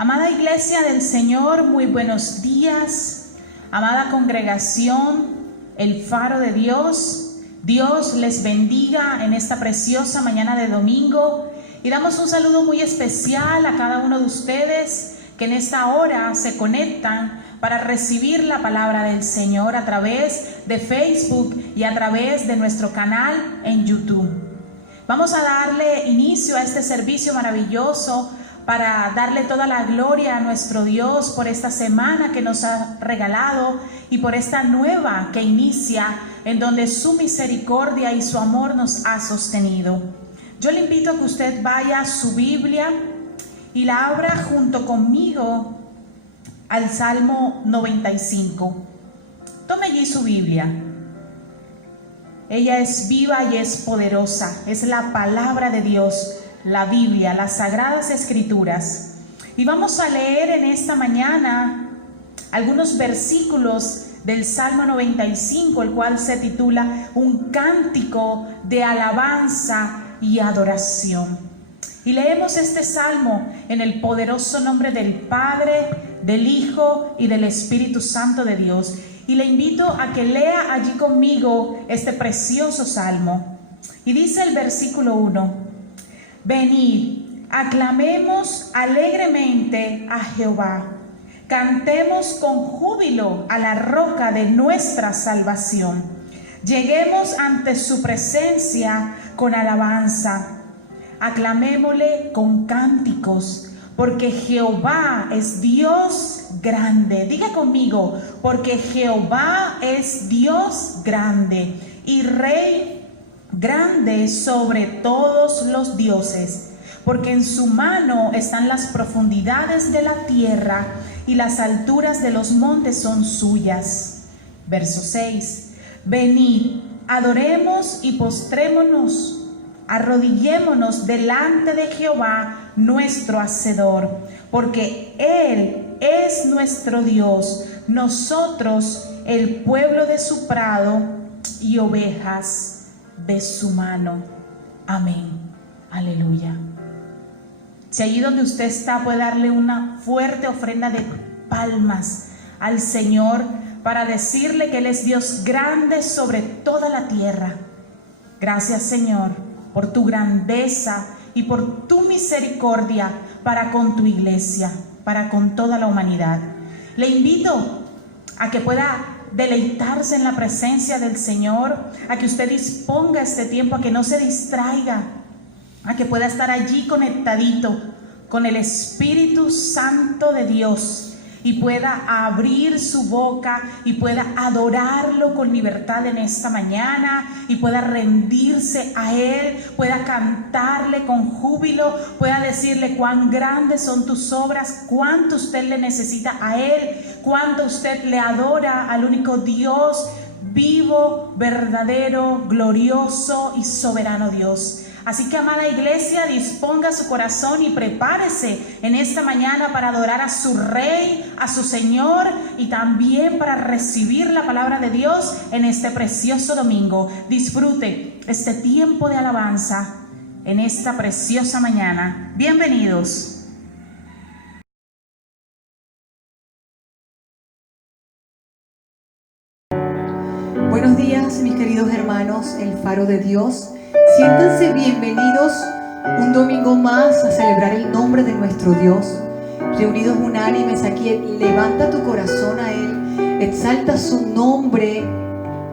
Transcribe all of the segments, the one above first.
Amada Iglesia del Señor, muy buenos días. Amada congregación, el Faro de Dios, Dios les bendiga en esta preciosa mañana de domingo. Y damos un saludo muy especial a cada uno de ustedes que en esta hora se conectan para recibir la palabra del Señor a través de Facebook y a través de nuestro canal en YouTube. Vamos a darle inicio a este servicio maravilloso para darle toda la gloria a nuestro Dios por esta semana que nos ha regalado y por esta nueva que inicia, en donde su misericordia y su amor nos ha sostenido. Yo le invito a que usted vaya a su Biblia y la abra junto conmigo al Salmo 95. Tome allí su Biblia. Ella es viva y es poderosa, es la palabra de Dios, la Biblia, las Sagradas Escrituras. Y vamos a leer en esta mañana algunos versículos del Salmo 95, el cual se titula Un cántico de alabanza y adoración. Y leemos este salmo en el poderoso nombre del Padre, del Hijo y del Espíritu Santo de Dios. Y le invito a que lea allí conmigo este precioso salmo. Y dice el versículo 1: Venid, aclamemos alegremente a Jehová, cantemos con júbilo a la roca de nuestra salvación. Lleguemos ante su presencia con alabanza, aclamémosle con cánticos, porque Jehová es Dios grande. Diga conmigo, porque Jehová es Dios grande y Rey grande sobre todos los dioses, porque en su mano están las profundidades de la tierra y las alturas de los montes son suyas. Verso 6: Venid, adoremos y postrémonos, arrodillémonos delante de Jehová nuestro Hacedor, porque Él es nuestro Dios, nosotros el pueblo de su prado y ovejas de su mano. Amén. Aleluya. Si allí donde usted está puede darle una fuerte ofrenda de palmas al Señor para decirle que Él es Dios grande sobre toda la tierra. Gracias, Señor, por tu grandeza y por tu misericordia para con tu iglesia, para con toda la humanidad. Le invito a que pueda deleitarse en la presencia del Señor, a que usted disponga este tiempo, a que no se distraiga, a que pueda estar allí conectadito con el Espíritu Santo de Dios y pueda abrir su boca y pueda adorarlo con libertad en esta mañana y pueda rendirse a Él, pueda cantarle con júbilo, pueda decirle cuán grandes son tus obras, cuánto usted le necesita a Él, cuánto usted le adora al único Dios vivo, verdadero, glorioso y soberano Dios. Así que, amada iglesia, disponga su corazón y prepárese en esta mañana para adorar a su Rey, a su Señor, y también para recibir la palabra de Dios en este precioso domingo. Disfrute este tiempo de alabanza en esta preciosa mañana. Bienvenidos. Buenos días, mis queridos hermanos, el Faro de Dios. Siéntanse bienvenidos un domingo más a celebrar el nombre de nuestro Dios. Reunidos unánimes aquí, levanta tu corazón a Él, exalta su nombre.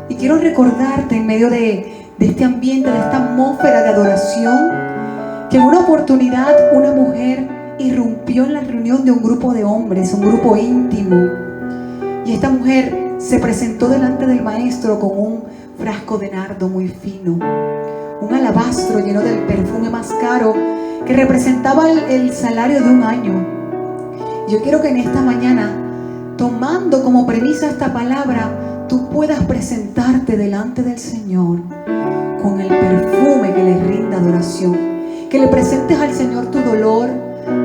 Y quiero recordarte en medio de este ambiente, de esta atmósfera de adoración, que en una oportunidad una mujer irrumpió en la reunión de un grupo de hombres, un grupo íntimo. Y esta mujer se presentó delante del maestro con un frasco de nardo muy fino, un alabastro lleno del perfume más caro que representaba el salario de un año. Yo quiero que en esta mañana, tomando como premisa esta palabra, tú puedas presentarte delante del Señor con el perfume que le rinda adoración, que le presentes al Señor tu dolor,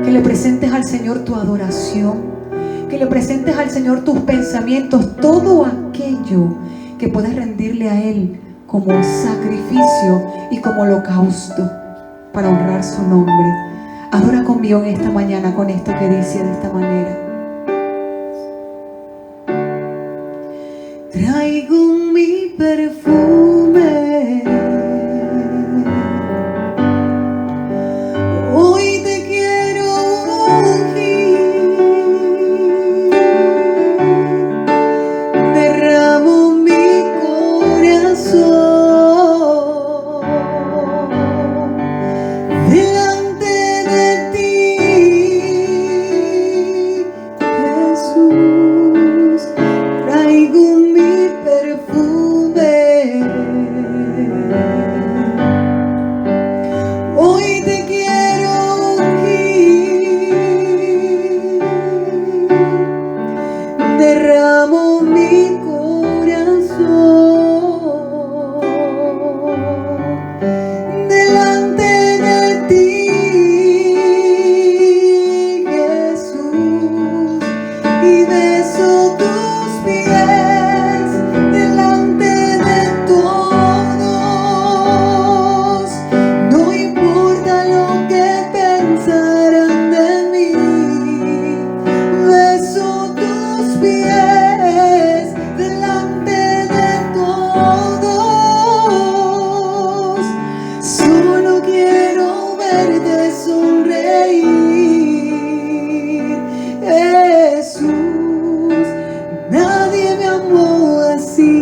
que le presentes al Señor tu adoración, que le presentes al Señor tus pensamientos, todo aquello que puedas rendirle a Él como sacrificio y como holocausto para honrar su nombre. Adora conmigo en esta mañana con esto que dice de esta manera. Traigo mi perfume, hoy te quiero ungir, derramo mi corazón delante de ti, Jesús. Traigo mi perfume, hoy te quiero ungir, derramo mi corazón delante de ti, Jesús, y beso tus pies delante de todos. No importa lo que pensarán de mí, beso tus pies delante de todos. Solo quiero verte sonreír, Jesús. Nadie me amó así.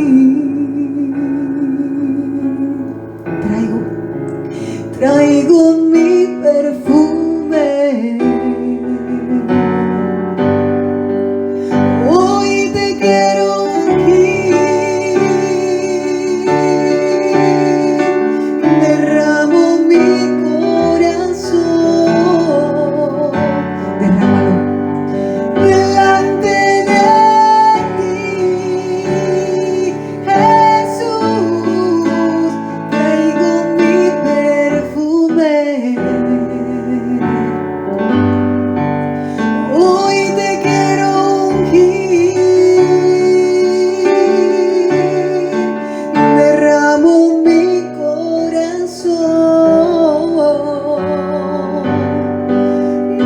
Traigo mi perfume, hoy te quiero ungir, derramo mi corazón, derrámalo delante de ti, Jesús. Traigo mi perfume, hoy te quiero ungir, derramo mi corazón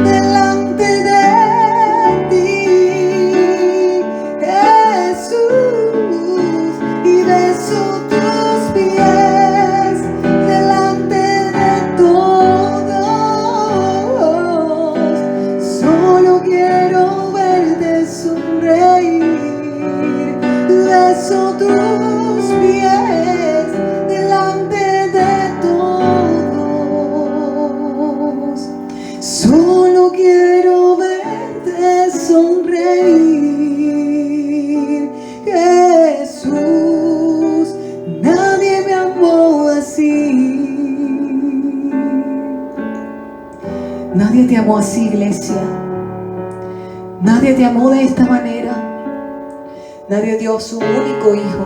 delante de ti, Jesús, y beso tus pies delante de todos. Solo quiero verte sonreír, beso tus pies delante de todos. Solo quiero verte sonreír, Jesús. Nadie me amó así. Nadie te amó así, iglesia. Nadie te amó de esta manera. Nadie dio su único hijo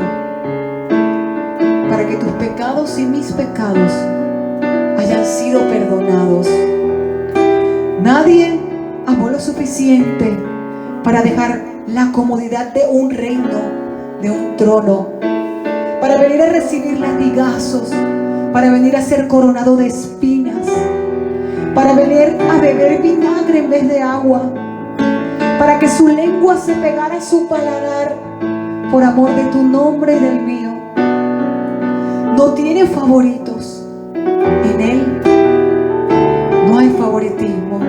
para que tus pecados y mis pecados hayan sido perdonados. Nadie amó lo suficiente para dejar la comodidad de un reino, de un trono, para venir a recibir latigazos, para venir a ser coronado de espinas, para venir a beber vinagre en vez de agua, para que su lengua se pegara a su paladar por amor de tu nombre y del mío. No tiene favoritos. En Él no hay favoritismo.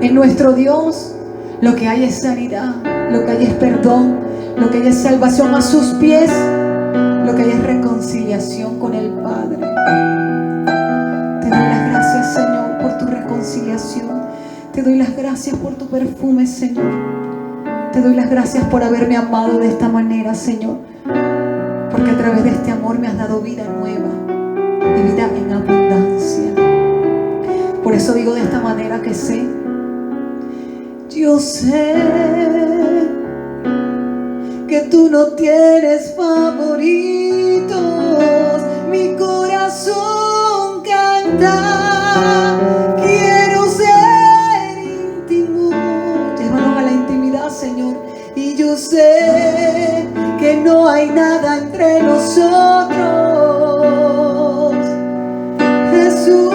En nuestro Dios lo que hay es sanidad, lo que hay es perdón, lo que hay es salvación. A sus pies lo que hay es reconciliación con el Padre. Te doy las gracias, Señor, por tu reconciliación. Te doy las gracias por tu perfume, Señor. Te doy las gracias por haberme amado de esta manera, Señor, porque a través de este amor me has dado vida nueva y vida en abundancia. Por eso digo de esta manera que sé, yo sé que tú no tienes favoritos. Mi corazón canta, quiero ser íntimo. Llévanos a la intimidad, Señor. Y yo sé que no hay nada entre nosotros, Jesús.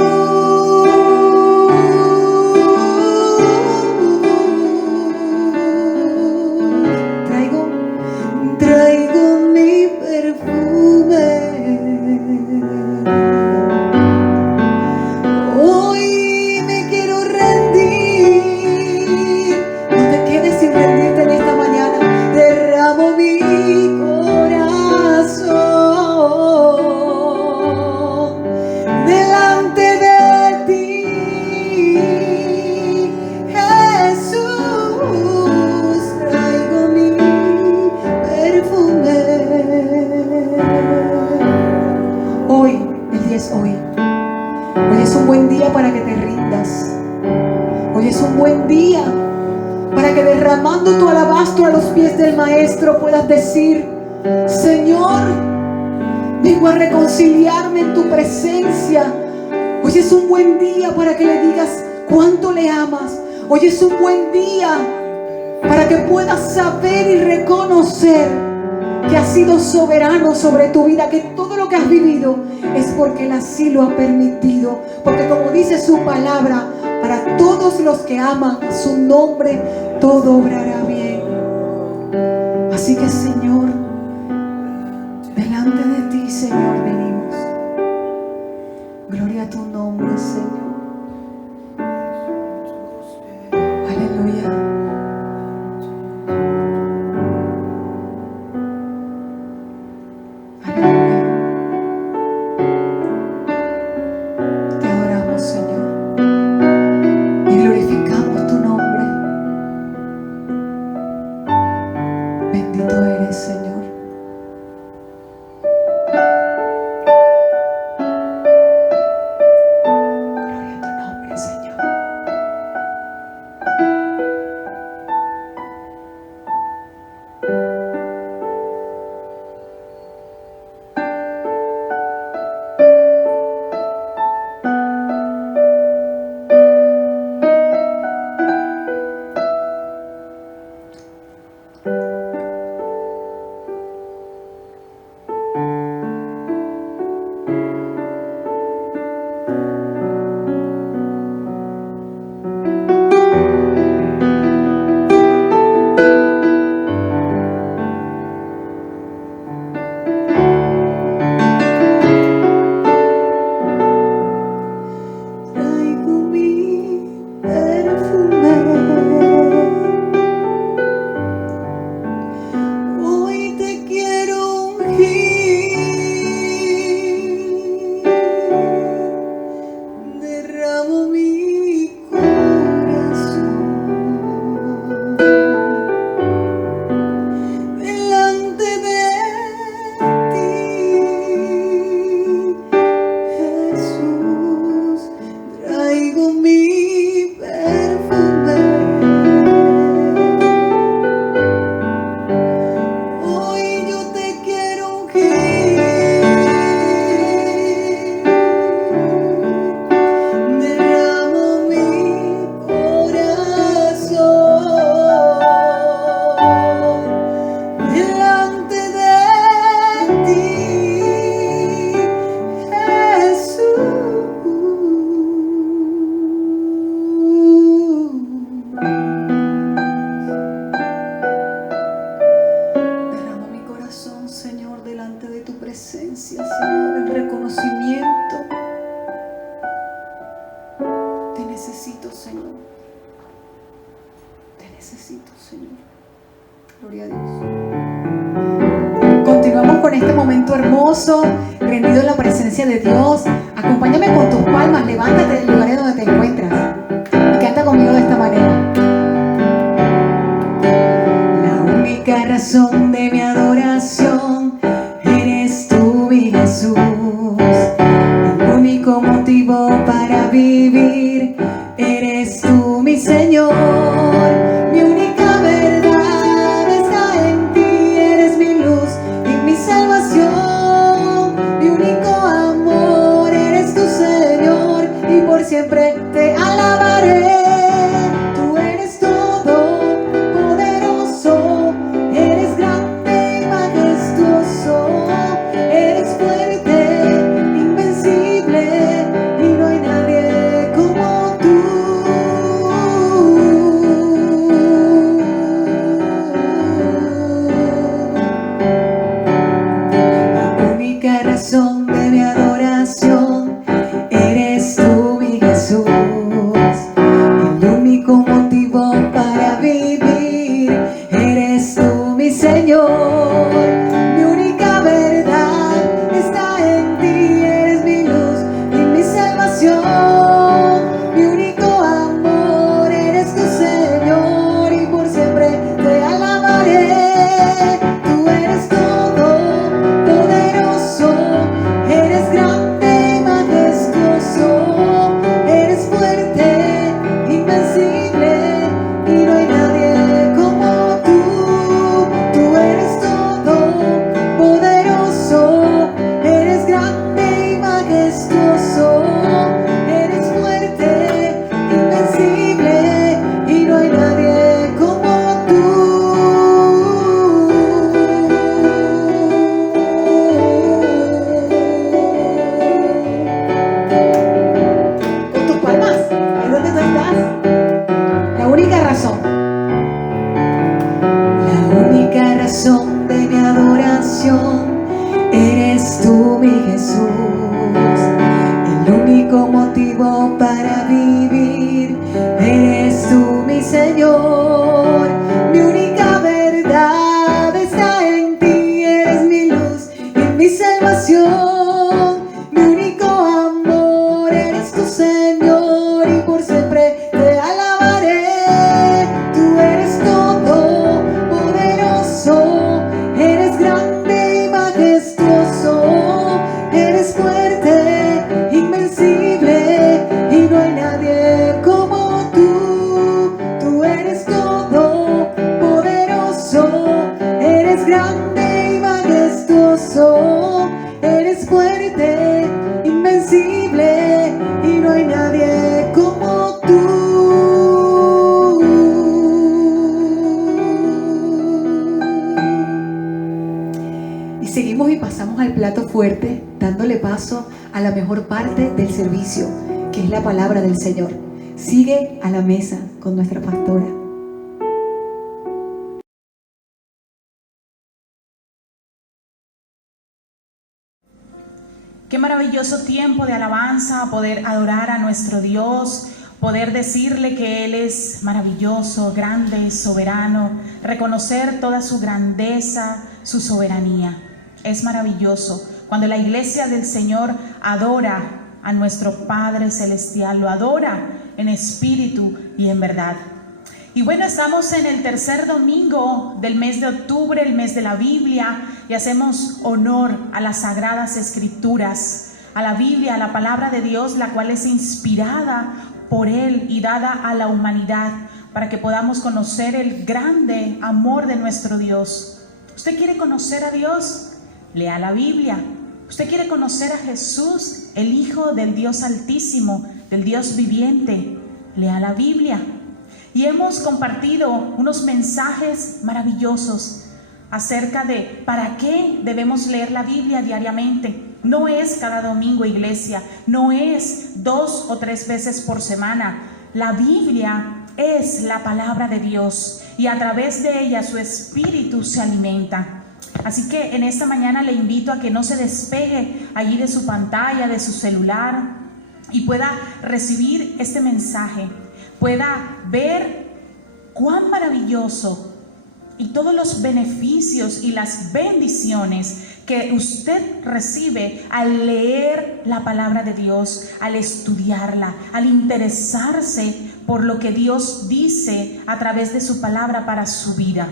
un buen día para que te rindas. Hoy es un buen día para que derramando tu alabastro a los pies del Maestro puedas decir: Señor, vengo a reconciliarme en tu presencia. Hoy es un buen día para que le digas cuánto le amas. Hoy es un buen día para que puedas saber y reconocer que has sido soberano sobre tu vida, que todo lo que has vivido es porque Él así lo ha permitido. Porque como dice su palabra, para todos los que aman a su nombre, todo obrará bien. Así que, Señor, delante de ti, Señor, venimos. Gloria a tu nombre, Señor. Aleluya. Rendido en la presencia de Dios. Acompáñame con tus palmas, levántate del lugar donde te encuentras y canta conmigo de esta manera. La única razón de mi adoración eres tú, mi Jesús. El único motivo para vivir eres tú, mi Señor. Mi única verdad está en ti, eres mi luz y mi salvación. Siempre te alabaré. Tú eres todo poderoso, eres grande y majestuoso, eres fuerte, invencible, y no hay nadie como tú. La única razón de mi adoración eres tú, Jesús. fuerte, dándole paso a la mejor parte del servicio, que es la palabra del Señor. Sigue a la mesa con nuestra pastora. Qué maravilloso tiempo de alabanza, poder adorar a nuestro Dios, poder decirle que Él es maravilloso, grande, soberano, reconocer toda su grandeza, su soberanía. Es maravilloso cuando la iglesia del Señor adora a nuestro Padre Celestial, lo adora en espíritu y en verdad. Y bueno, estamos en el tercer domingo del mes de octubre, el mes de la Biblia, y hacemos honor a las Sagradas Escrituras, a la Biblia, a la palabra de Dios, la cual es inspirada por Él y dada a la humanidad para que podamos conocer el grande amor de nuestro Dios. ¿Usted quiere conocer a Dios? Lea la Biblia. ¿Usted quiere conocer a Jesús, el Hijo del Dios Altísimo, del Dios viviente? Lea la Biblia. Y hemos compartido unos mensajes maravillosos acerca de para qué debemos leer la Biblia diariamente. No es cada domingo, iglesia, no es 2 o 3 veces por semana. La Biblia es la palabra de Dios y a través de ella su espíritu se alimenta. Así que en esta mañana le invito a que no se despegue allí de su pantalla, de su celular, y pueda recibir este mensaje, pueda ver cuán maravilloso y todos los beneficios y las bendiciones que usted recibe al leer la palabra de Dios, al estudiarla, al interesarse por lo que Dios dice a través de su palabra para su vida.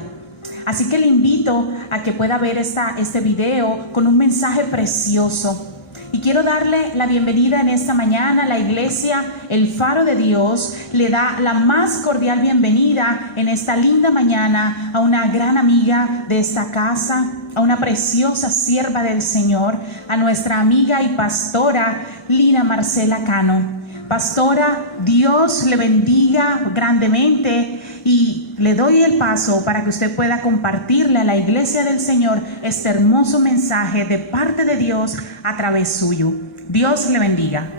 Así que le invito a que pueda ver este video con un mensaje precioso. Y quiero darle la bienvenida en esta mañana. La iglesia El Faro de Dios le da la más cordial bienvenida en esta linda mañana a una gran amiga de esta casa, a una preciosa sierva del Señor, a nuestra amiga y pastora Lina Marcela Cano. Pastora, Dios le bendiga grandemente y le doy el paso para que usted pueda compartirle a la iglesia del Señor este hermoso mensaje de parte de Dios a través suyo. Dios le bendiga.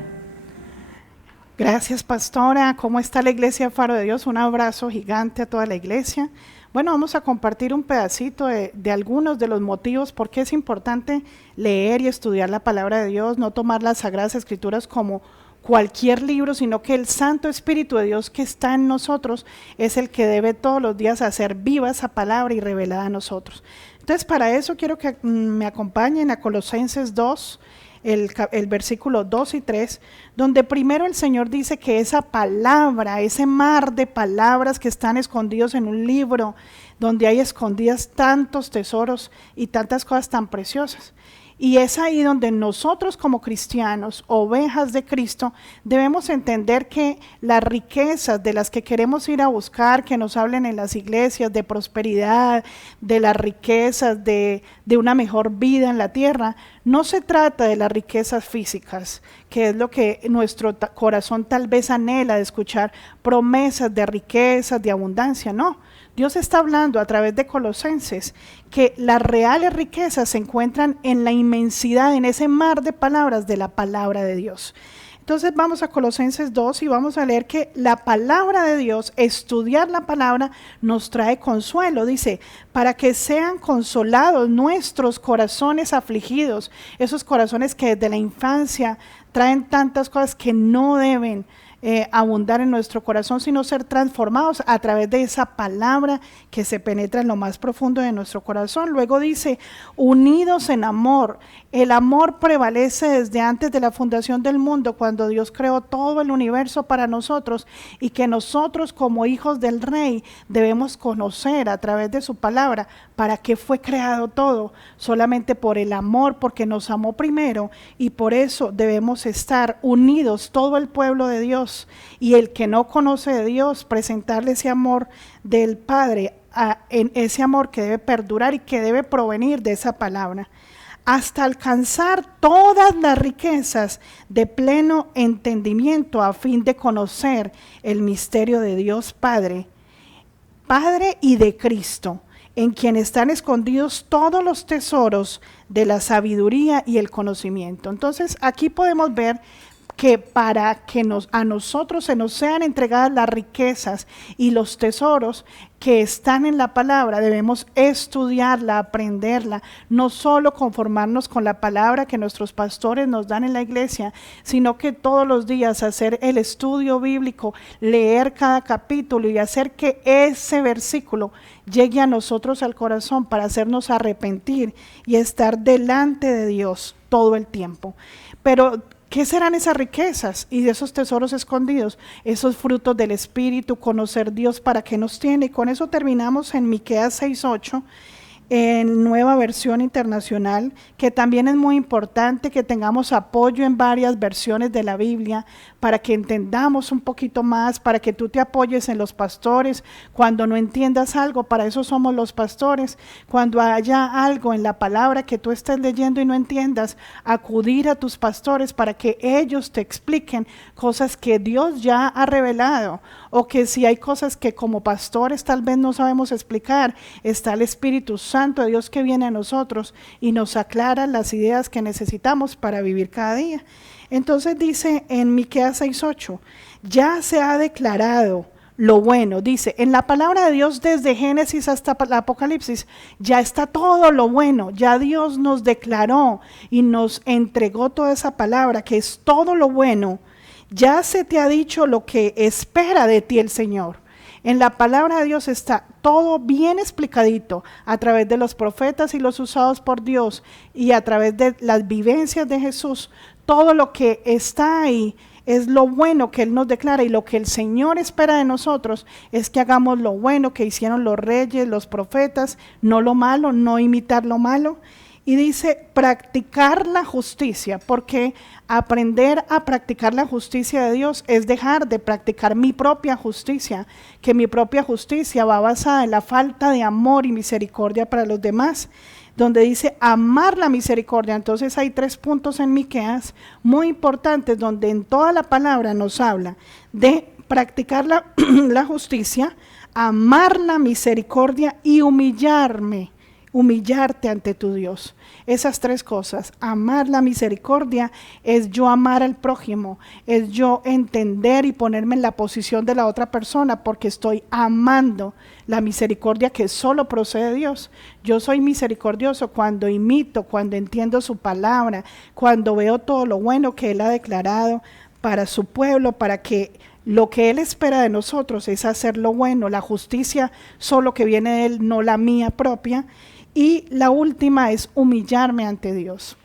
Gracias, pastora. ¿Cómo está la iglesia Faro de Dios? Un abrazo gigante a toda la iglesia. Bueno, vamos a compartir un pedacito de algunos de los motivos por qué es importante leer y estudiar la palabra de Dios, no tomar las Sagradas Escrituras como cualquier libro, sino que el Santo Espíritu de Dios que está en nosotros es el que debe todos los días hacer viva esa palabra y revelada a nosotros. Entonces, para eso quiero que me acompañen a Colosenses 2, el versículo 2 y 3, donde primero el Señor dice que esa palabra, ese mar de palabras que están escondidos en un libro, donde hay escondidas tantos tesoros y tantas cosas tan preciosas. Y es ahí donde nosotros como cristianos, ovejas de Cristo, debemos entender que las riquezas de las que queremos ir a buscar, que nos hablen en las iglesias de prosperidad, de las riquezas de una mejor vida en la tierra, no se trata de las riquezas físicas, que es lo que nuestro corazón tal vez anhela de escuchar, promesas de riquezas, de abundancia, no. Dios está hablando a través de Colosenses que las reales riquezas se encuentran en la inmensidad, en ese mar de palabras de la palabra de Dios. Entonces vamos a Colosenses 2 y vamos a leer que la palabra de Dios, estudiar la palabra nos trae consuelo. Dice, para que sean consolados nuestros corazones afligidos, esos corazones que desde la infancia traen tantas cosas que no deben abundar en nuestro corazón, sino ser transformados a través de esa palabra que se penetra en lo más profundo de nuestro corazón. Luego dice, unidos en amor. El amor prevalece desde antes de la fundación del mundo, cuando Dios creó todo el universo para nosotros, y que nosotros como hijos del Rey debemos conocer a través de su palabra para qué fue creado todo, solamente por el amor, porque nos amó primero, y por eso debemos estar unidos todo el pueblo de Dios. Y el que no conoce de Dios, presentarle ese amor del Padre, en ese amor que debe perdurar y que debe provenir de esa palabra, hasta alcanzar todas las riquezas de pleno entendimiento, a fin de conocer el misterio de Dios Padre y de Cristo, en quien están escondidos todos los tesoros de la sabiduría y el conocimiento. Entonces, aquí podemos ver que para que a nosotros se nos sean entregadas las riquezas y los tesoros que están en la palabra, debemos estudiarla, aprenderla, no solo conformarnos con la palabra que nuestros pastores nos dan en la iglesia, sino que todos los días hacer el estudio bíblico, leer cada capítulo y hacer que ese versículo llegue a nosotros al corazón para hacernos arrepentir y estar delante de Dios todo el tiempo. Pero ¿qué serán esas riquezas y de esos tesoros escondidos? Esos frutos del Espíritu, conocer Dios para qué nos tiene. Y con eso terminamos en Miqueas 6:8, en Nueva Versión Internacional, que también es muy importante que tengamos apoyo en varias versiones de la Biblia para que entendamos un poquito más, para que tú te apoyes en los pastores cuando no entiendas algo. Para eso somos los pastores. Cuando haya algo en la palabra que tú estés leyendo y no entiendas, acudir a tus pastores para que ellos te expliquen cosas que Dios ya ha revelado, o que si hay cosas que como pastores tal vez no sabemos explicar, está el Espíritu Santo de Dios que viene a nosotros y nos aclara las ideas que necesitamos para vivir cada día. Entonces dice en Miqueas 6:8, ya se ha declarado lo bueno. Dice, en la palabra de Dios desde Génesis hasta el Apocalipsis, ya está todo lo bueno. Ya Dios nos declaró y nos entregó toda esa palabra que es todo lo bueno. Ya se te ha dicho lo que espera de ti el Señor. En la palabra de Dios está todo bien explicadito a través de los profetas y los usados por Dios y a través de las vivencias de Jesús. Todo lo que está ahí es lo bueno que Él nos declara, y lo que el Señor espera de nosotros es que hagamos lo bueno que hicieron los reyes, los profetas, no lo malo, no imitar lo malo. Y dice practicar la justicia, porque aprender a practicar la justicia de Dios es dejar de practicar mi propia justicia, que mi propia justicia va basada en la falta de amor y misericordia para los demás, donde dice amar la misericordia. Entonces hay 3 puntos en Miqueas muy importantes, donde en toda la palabra nos habla de practicar la justicia, amar la misericordia y humillarte ante tu Dios. Esas 3 cosas, amar la misericordia, es yo amar al prójimo, es yo entender y ponerme en la posición de la otra persona, porque estoy amando la misericordia que solo procede de Dios. Yo soy misericordioso cuando imito, cuando entiendo su palabra, cuando veo todo lo bueno que Él ha declarado para su pueblo, para que lo que Él espera de nosotros es hacer lo bueno, la justicia solo que viene de Él, no la mía propia. Y la última es humillarme ante Dios.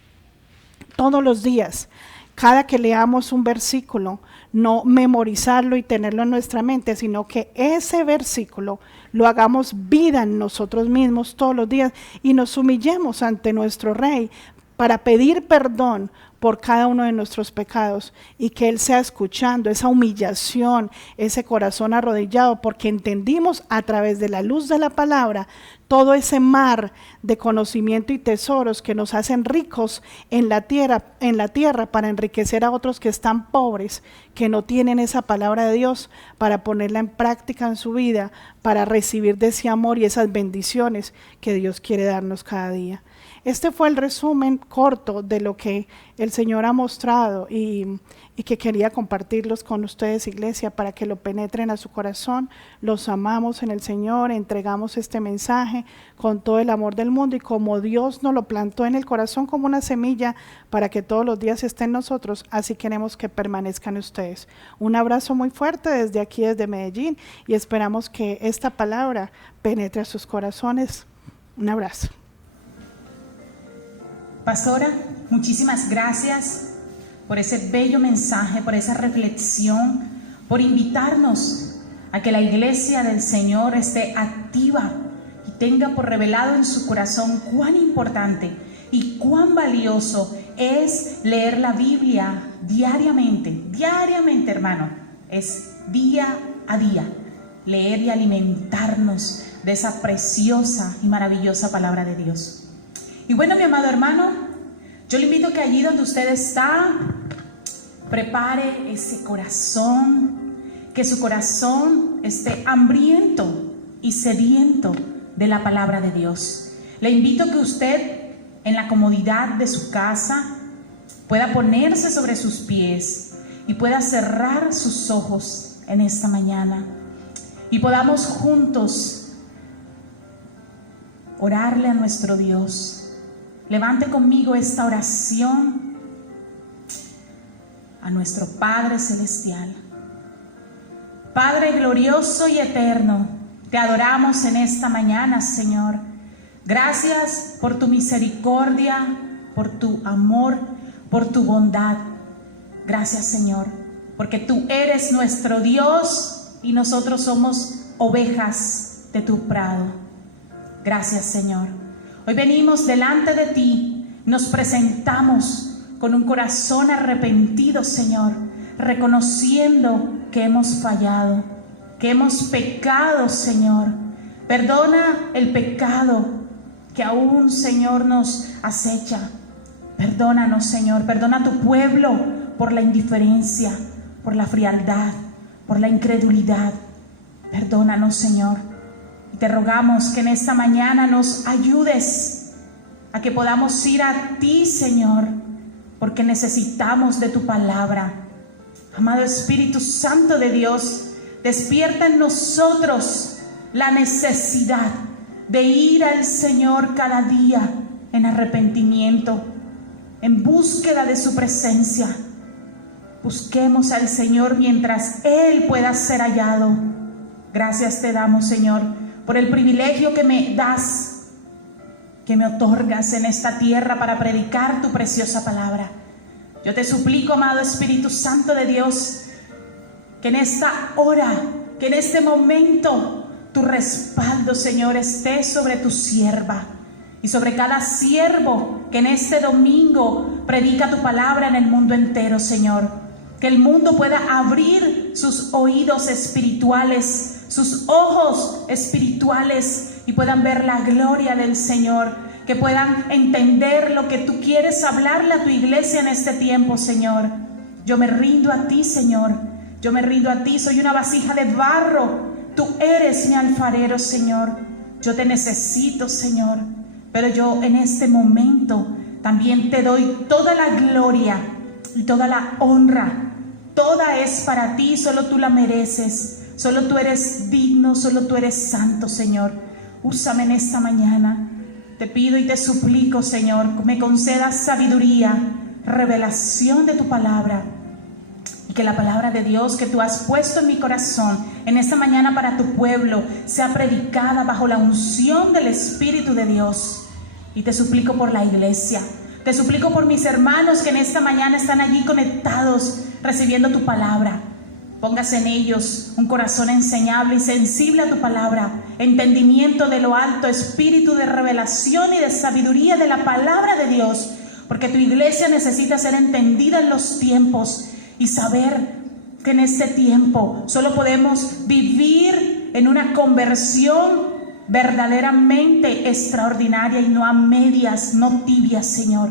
Todos los días, cada que leamos un versículo, no memorizarlo y tenerlo en nuestra mente, sino que ese versículo lo hagamos vida en nosotros mismos todos los días y nos humillemos ante nuestro Rey para pedir perdón por cada uno de nuestros pecados, y que Él sea escuchando esa humillación, ese corazón arrodillado, porque entendimos a través de la luz de la palabra todo ese mar de conocimiento y tesoros que nos hacen ricos en la tierra para enriquecer a otros que están pobres, que no tienen esa palabra de Dios para ponerla en práctica en su vida, para recibir de ese amor y esas bendiciones que Dios quiere darnos cada día. Este fue el resumen corto de lo que el Señor ha mostrado y que quería compartirlos con ustedes, iglesia, para que lo penetren a su corazón. Los amamos en el Señor, entregamos este mensaje con todo el amor del mundo, y como Dios nos lo plantó en el corazón como una semilla para que todos los días esté en nosotros, así queremos que permanezcan ustedes. Un abrazo muy fuerte desde aquí, desde Medellín, y esperamos que esta palabra penetre a sus corazones. Un abrazo. Pastora, muchísimas gracias por ese bello mensaje, por esa reflexión, por invitarnos a que la iglesia del Señor esté activa y tenga por revelado en su corazón cuán importante y cuán valioso es leer la Biblia diariamente, hermano, es día a día, leer y alimentarnos de esa preciosa y maravillosa palabra de Dios. Y bueno, mi amado hermano, yo le invito a que allí donde usted está, prepare ese corazón, que su corazón esté hambriento y sediento de la palabra de Dios. Le invito a que usted, en la comodidad de su casa, pueda ponerse sobre sus pies y pueda cerrar sus ojos en esta mañana y podamos juntos orarle a nuestro Dios. Levante conmigo esta oración a nuestro Padre Celestial. Padre glorioso y eterno, te adoramos en esta mañana, Señor. Gracias por tu misericordia, por tu amor, por tu bondad. Gracias, Señor, porque tú eres nuestro Dios y nosotros somos ovejas de tu prado. Gracias, Señor. Hoy venimos delante de ti, nos presentamos con un corazón arrepentido, Señor, reconociendo que hemos fallado, que hemos pecado, Señor. Perdona el pecado que aún, Señor, nos acecha. Perdónanos, Señor, perdona a tu pueblo por la indiferencia, por la frialdad, por la incredulidad. Perdónanos, Señor. Y te rogamos que en esta mañana nos ayudes a que podamos ir a ti, Señor, porque necesitamos de tu palabra. Amado Espíritu Santo de Dios, despierta en nosotros la necesidad de ir al Señor cada día en arrepentimiento, en búsqueda de su presencia. Busquemos al Señor mientras Él pueda ser hallado. Gracias te damos, Señor, por el privilegio que me das, que me otorgas en esta tierra para predicar tu preciosa palabra. Yo te suplico, amado Espíritu Santo de Dios, que en esta hora, que en este momento, tu respaldo, Señor, esté sobre tu sierva y sobre cada siervo que en este domingo predica tu palabra en el mundo entero, Señor. Que el mundo pueda abrir sus oídos espirituales, sus ojos espirituales y puedan ver la gloria del Señor. Que puedan entender lo que tú quieres hablarle a tu iglesia en este tiempo, Señor. Yo me rindo a ti, Señor. Yo me rindo a ti. Soy una vasija de barro. Tú eres mi alfarero, Señor. Yo te necesito, Señor. Pero yo en este momento también te doy toda la gloria y toda la honra. Toda es para ti. Solo tú la mereces. Solo tú eres digno. Solo tú eres santo, Señor. Úsame en esta mañana. Te pido y te suplico, Señor, me concedas sabiduría, revelación de tu palabra, y que la palabra de Dios que tú has puesto en mi corazón en esta mañana para tu pueblo sea predicada bajo la unción del Espíritu de Dios. Y te suplico por la iglesia, te suplico por mis hermanos que en esta mañana están allí conectados recibiendo tu palabra. Póngase en ellos un corazón enseñable y sensible a tu palabra, entendimiento de lo alto, espíritu de revelación y de sabiduría de la palabra de Dios, porque tu iglesia necesita ser entendida en los tiempos y saber que en este tiempo solo podemos vivir en una conversión verdaderamente extraordinaria y no a medias, no tibias, Señor.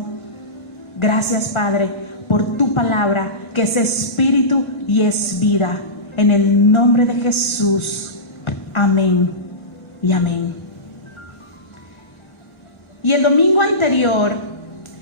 Gracias, Padre, por tu palabra, que es espíritu y es vida. En el nombre de Jesús. Amén y amén. Y el domingo anterior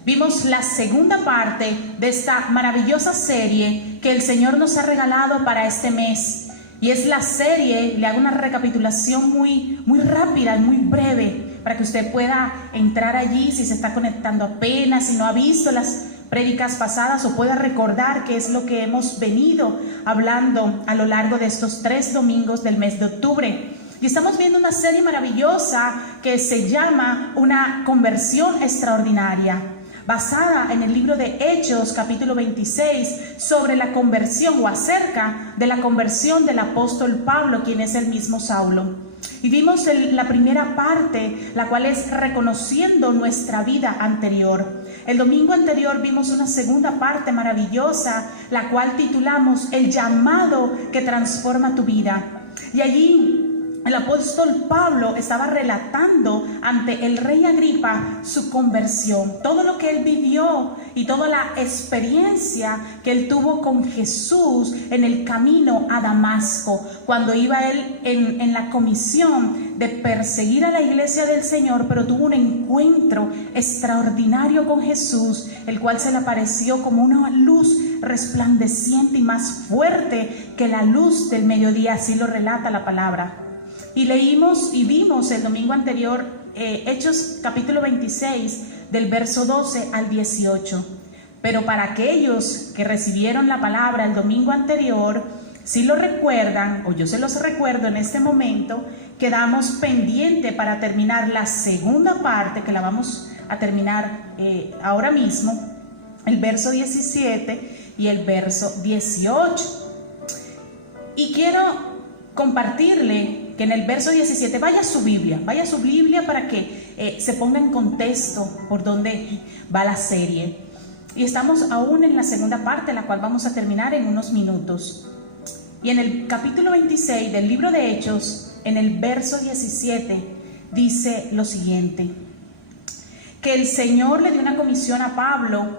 vimos la segunda parte de esta maravillosa serie que el Señor nos ha regalado para este mes. Y es la serie, le hago una recapitulación muy rápida y muy breve para que usted pueda entrar allí si se está conectando apenas, si no ha visto las prédicas pasadas o pueda recordar qué es lo que hemos venido hablando a lo largo de estos 3 domingos del mes de octubre. Y estamos viendo una serie maravillosa que se llama Una conversión extraordinaria, basada en el libro de Hechos capítulo 26, sobre la conversión o acerca de la conversión del apóstol Pablo, quien es el mismo Saulo. Y vimos la primera parte, la cual es reconociendo nuestra vida anterior. El domingo anterior vimos una segunda parte maravillosa, la cual titulamos El llamado que transforma tu vida. Y allí el apóstol Pablo estaba relatando ante el rey Agripa su conversión, todo lo que él vivió y toda la experiencia que él tuvo con Jesús en el camino a Damasco, cuando iba él en la comisión de perseguir a la iglesia del Señor, pero tuvo un encuentro extraordinario con Jesús, el cual se le apareció como una luz resplandeciente y más fuerte que la luz del mediodía, así lo relata la palabra. Y leímos y vimos el domingo anterior Hechos capítulo 26 del verso 12 al 18. Pero para aquellos que recibieron la palabra el domingo anterior, si lo recuerdan, o yo se los recuerdo en este momento, quedamos pendiente para terminar la segunda parte, que la vamos a terminar ahora mismo, el verso 17 y el verso 18. Y quiero compartirle que en el verso 17, vaya a su Biblia para que se ponga en contexto por dónde va la serie. Y estamos aún en la segunda parte, la cual vamos a terminar en unos minutos. Y en el capítulo 26 del libro de Hechos, en el verso 17, dice lo siguiente: que el Señor le dio una comisión a Pablo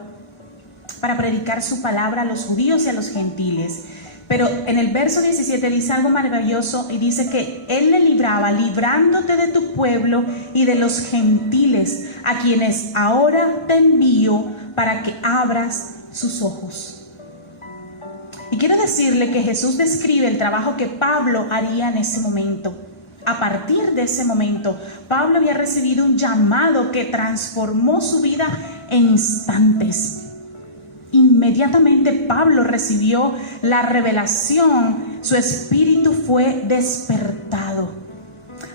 para predicar su palabra a los judíos y a los gentiles. Pero en el verso 17 dice algo maravilloso y dice que Él le libraba, librándote de tu pueblo y de los gentiles, a quienes ahora te envío para que abras sus ojos. Y quiero decirle que Jesús describe el trabajo que Pablo haría en ese momento. A partir de ese momento, Pablo había recibido un llamado que transformó su vida en instantes. Inmediatamente Pablo recibió la revelación, su espíritu fue despertado.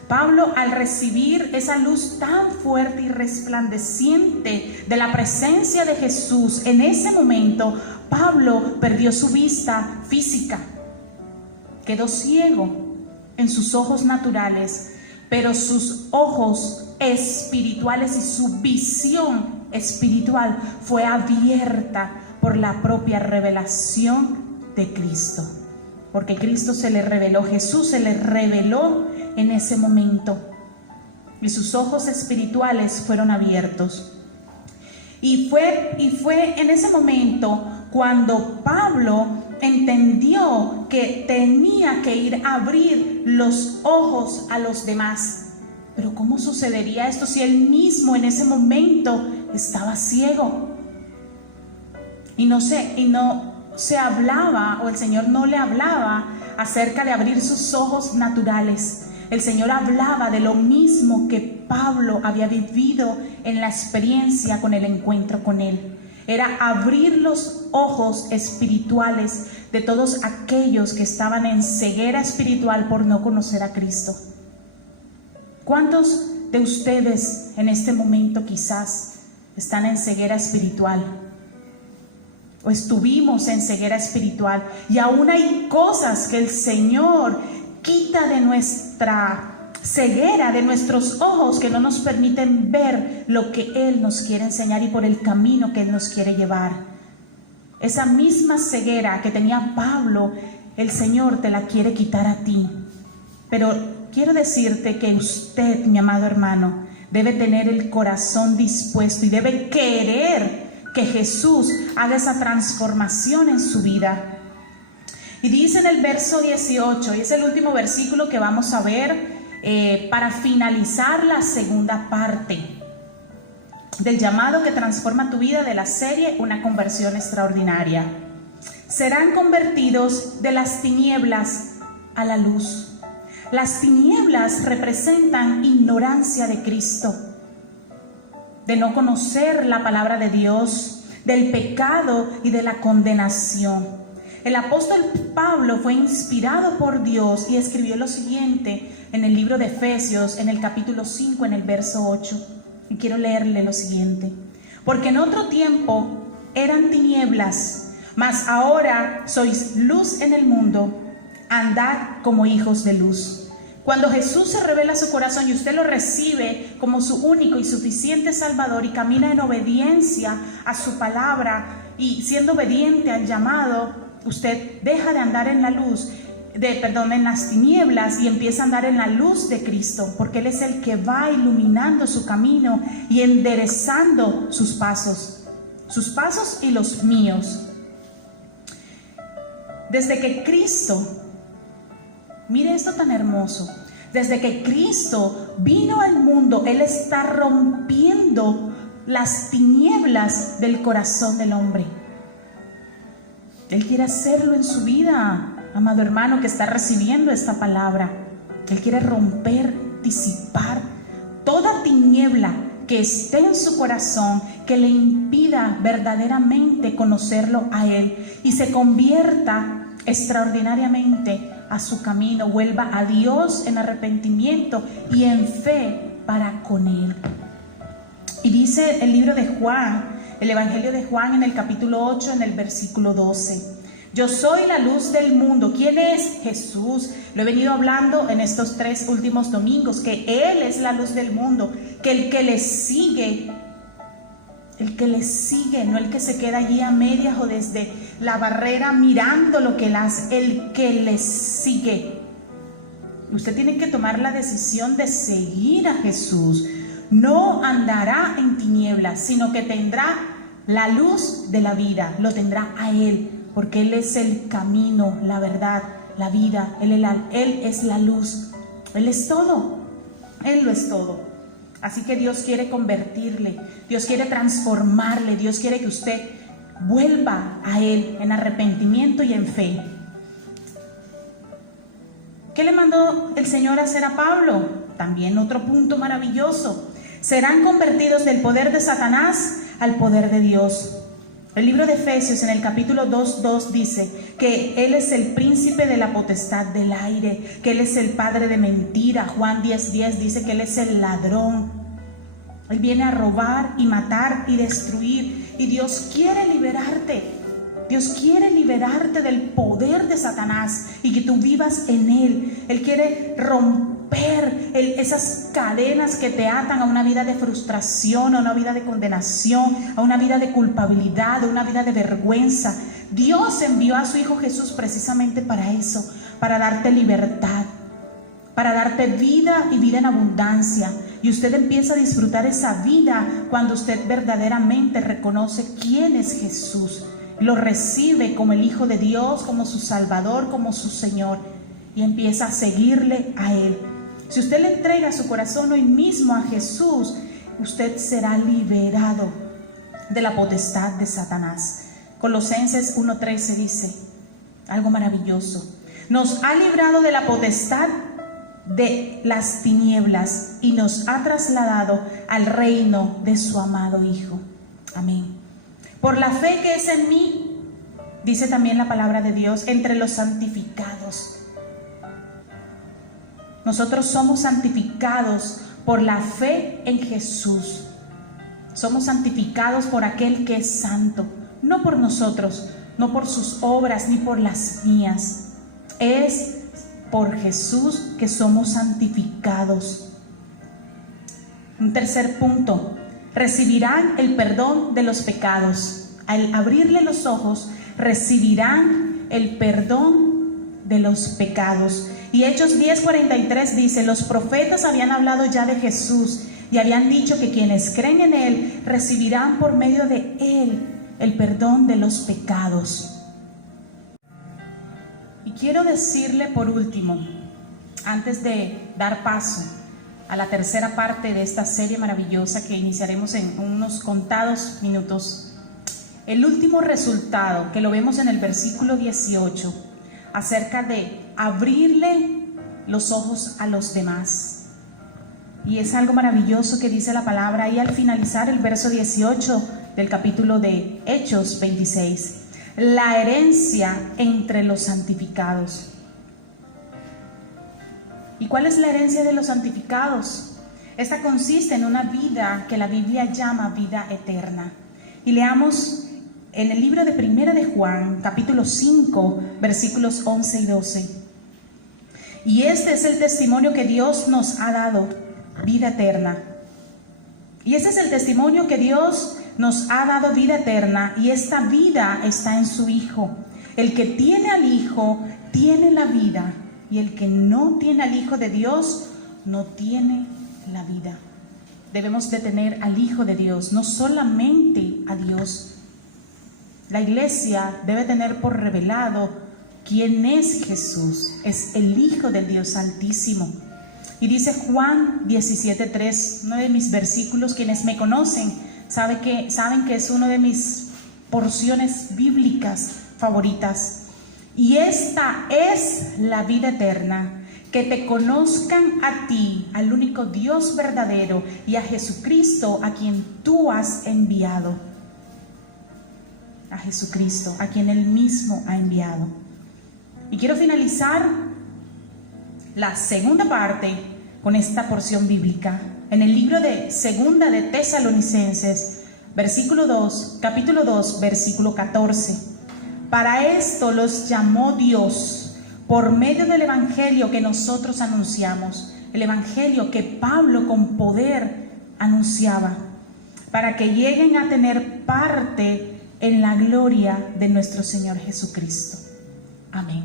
Pablo, al recibir esa luz tan fuerte y resplandeciente de la presencia de Jesús, en ese momento Pablo perdió su vista física, quedó ciego en sus ojos naturales, pero sus ojos espirituales y su visión espiritual fue abierta por la propia revelación de Cristo, porque Cristo se le reveló, Jesús se le reveló en ese momento y sus ojos espirituales fueron abiertos. Y fue en ese momento cuando Pablo entendió que tenía que ir a abrir los ojos a los demás. Pero ¿cómo sucedería esto si él mismo en ese momento estaba ciego? Y no se hablaba, o el Señor no le hablaba acerca de abrir sus ojos naturales. El Señor hablaba de lo mismo que Pablo había vivido en la experiencia con el encuentro con Él. Era abrir los ojos espirituales de todos aquellos que estaban en ceguera espiritual por no conocer a Cristo. ¿Cuántos de ustedes en este momento quizás están en ceguera espiritual? O estuvimos en ceguera espiritual, y aún hay cosas que el Señor quita de nuestra ceguera, de nuestros ojos, que no nos permiten ver lo que Él nos quiere enseñar y por el camino que Él nos quiere llevar. Esa misma ceguera que tenía Pablo, el Señor te la quiere quitar a ti. Pero quiero decirte que usted, mi amado hermano, debe tener el corazón dispuesto y debe querer que Jesús haga esa transformación en su vida. Y dice en el verso 18, y es el último versículo que vamos a ver para finalizar la segunda parte del llamado que transforma tu vida, de la serie Una conversión extraordinaria. Serán convertidos de las tinieblas a la luz. Las tinieblas representan ignorancia de Cristo, de no conocer la palabra de Dios, del pecado y de la condenación. El apóstol Pablo fue inspirado por Dios y escribió lo siguiente en el libro de Efesios, en el capítulo 5, en el verso 8. Y quiero leerle lo siguiente: porque en otro tiempo eran tinieblas, mas ahora sois luz en el mundo, andad como hijos de luz. Cuando Jesús se revela a su corazón y usted lo recibe como su único y suficiente Salvador y camina en obediencia a su palabra y siendo obediente al llamado, usted deja de andar en la luz. en las tinieblas y empieza a andar en la luz de Cristo, porque Él es el que va iluminando su camino y enderezando sus pasos y los míos. Desde que Cristo, mire esto tan hermoso, desde que Cristo vino al mundo, Él está rompiendo las tinieblas del corazón del hombre. Él quiere hacerlo en su vida, amado hermano que está recibiendo esta palabra. Él quiere romper, disipar toda tiniebla que esté en su corazón, que le impida verdaderamente conocerlo a Él y se convierta extraordinariamente a su camino, vuelva a Dios en arrepentimiento y en fe para con Él. Y dice el libro de Juan, el Evangelio de Juan en el capítulo 8, en el versículo 12: yo soy la luz del mundo. ¿Quién es? Jesús. Lo he venido hablando en estos 3 últimos domingos, que Él es la luz del mundo, que el que le sigue, no el que se queda allí a medias o desde la barrera mirando lo que Él hace, el que le sigue. Usted tiene que tomar la decisión de seguir a Jesús. No andará en tinieblas, sino que tendrá la luz de la vida, lo tendrá a Él, porque Él es el camino, la verdad, la vida. Él es la luz, Él es todo, Él lo es todo. Así que Dios quiere convertirle, Dios quiere transformarle, Dios quiere que usted vuelva a Él en arrepentimiento y en fe. ¿Qué le mandó el Señor a hacer a Pablo? También otro punto maravilloso: serán convertidos del poder de Satanás al poder de Dios. El libro de Efesios en el capítulo 2:2 dice que Él es el príncipe de la potestad del aire, que Él es el padre de mentira. Juan 10:10 dice que Él es el ladrón. Él viene a robar y matar y destruir, y Dios quiere liberarte. Dios quiere liberarte del poder de Satanás y que tú vivas en Él. Él quiere romper esas cadenas que te atan a una vida de frustración, a una vida de condenación, a una vida de culpabilidad, a una vida de vergüenza. Dios envió a su Hijo Jesús precisamente para eso, para darte libertad, para darte vida y vida en abundancia. Y usted empieza a disfrutar esa vida cuando usted verdaderamente reconoce quién es Jesús, lo recibe como el Hijo de Dios, como su Salvador, como su Señor, y empieza a seguirle a Él. Si usted le entrega su corazón hoy mismo a Jesús, usted será liberado de la potestad de Satanás. Colosenses 1:13 dice algo maravilloso: nos ha librado de la potestad de las tinieblas y nos ha trasladado al reino de su amado Hijo. Amén. Por la fe que es en mí, dice también la palabra de Dios, entre los santificados. Nosotros somos santificados por la fe en Jesús. Somos santificados por aquel que es santo, no por nosotros, no por sus obras ni por las mías. Es por Jesús que somos santificados. Un tercer punto: recibirán el perdón de los pecados. Al abrirle los ojos, recibirán el perdón de los pecados. Y Hechos 10:43 dice: los profetas habían hablado ya de Jesús y habían dicho que quienes creen en Él recibirán por medio de Él el perdón de los pecados. Y quiero decirle por último, antes de dar paso a la tercera parte de esta serie maravillosa que iniciaremos en unos contados minutos, el último resultado que lo vemos en el versículo 18, acerca de abrirle los ojos a los demás. Y es algo maravilloso que dice la palabra ahí al finalizar el verso 18 del capítulo de Hechos 26: la herencia entre los santificados. ¿Y cuál es la herencia de los santificados? Esta consiste en una vida que la Biblia llama vida eterna. Y leamos en el libro de Primera de Juan, capítulo 5, versículos 11 y 12. Y este es el testimonio que Dios nos ha dado, vida eterna. Y este es el testimonio que Dios nos ha dado, vida eterna, y esta vida está en su Hijo. El que tiene al Hijo tiene la vida, y el que no tiene al Hijo de Dios no tiene la vida. Debemos de tener al Hijo de Dios, no solamente a Dios. La iglesia debe tener por revelado quién es Jesús. Es el Hijo del Dios Altísimo. Y dice Juan 17:3, uno de mis versículos. Quienes me conocen saben que es una de mis porciones bíblicas favoritas. Y esta es la vida eterna, que te conozcan a ti, al único Dios verdadero, y a Jesucristo, a quien tú has enviado. A Jesucristo, a quien Él mismo ha enviado. Y quiero finalizar la segunda parte con esta porción bíblica. En el libro de Segunda de Tesalonicenses, capítulo 2, versículo 14. Para esto los llamó Dios por medio del evangelio que nosotros anunciamos, el evangelio que Pablo con poder anunciaba, para que lleguen a tener parte en la gloria de nuestro Señor Jesucristo. Amén.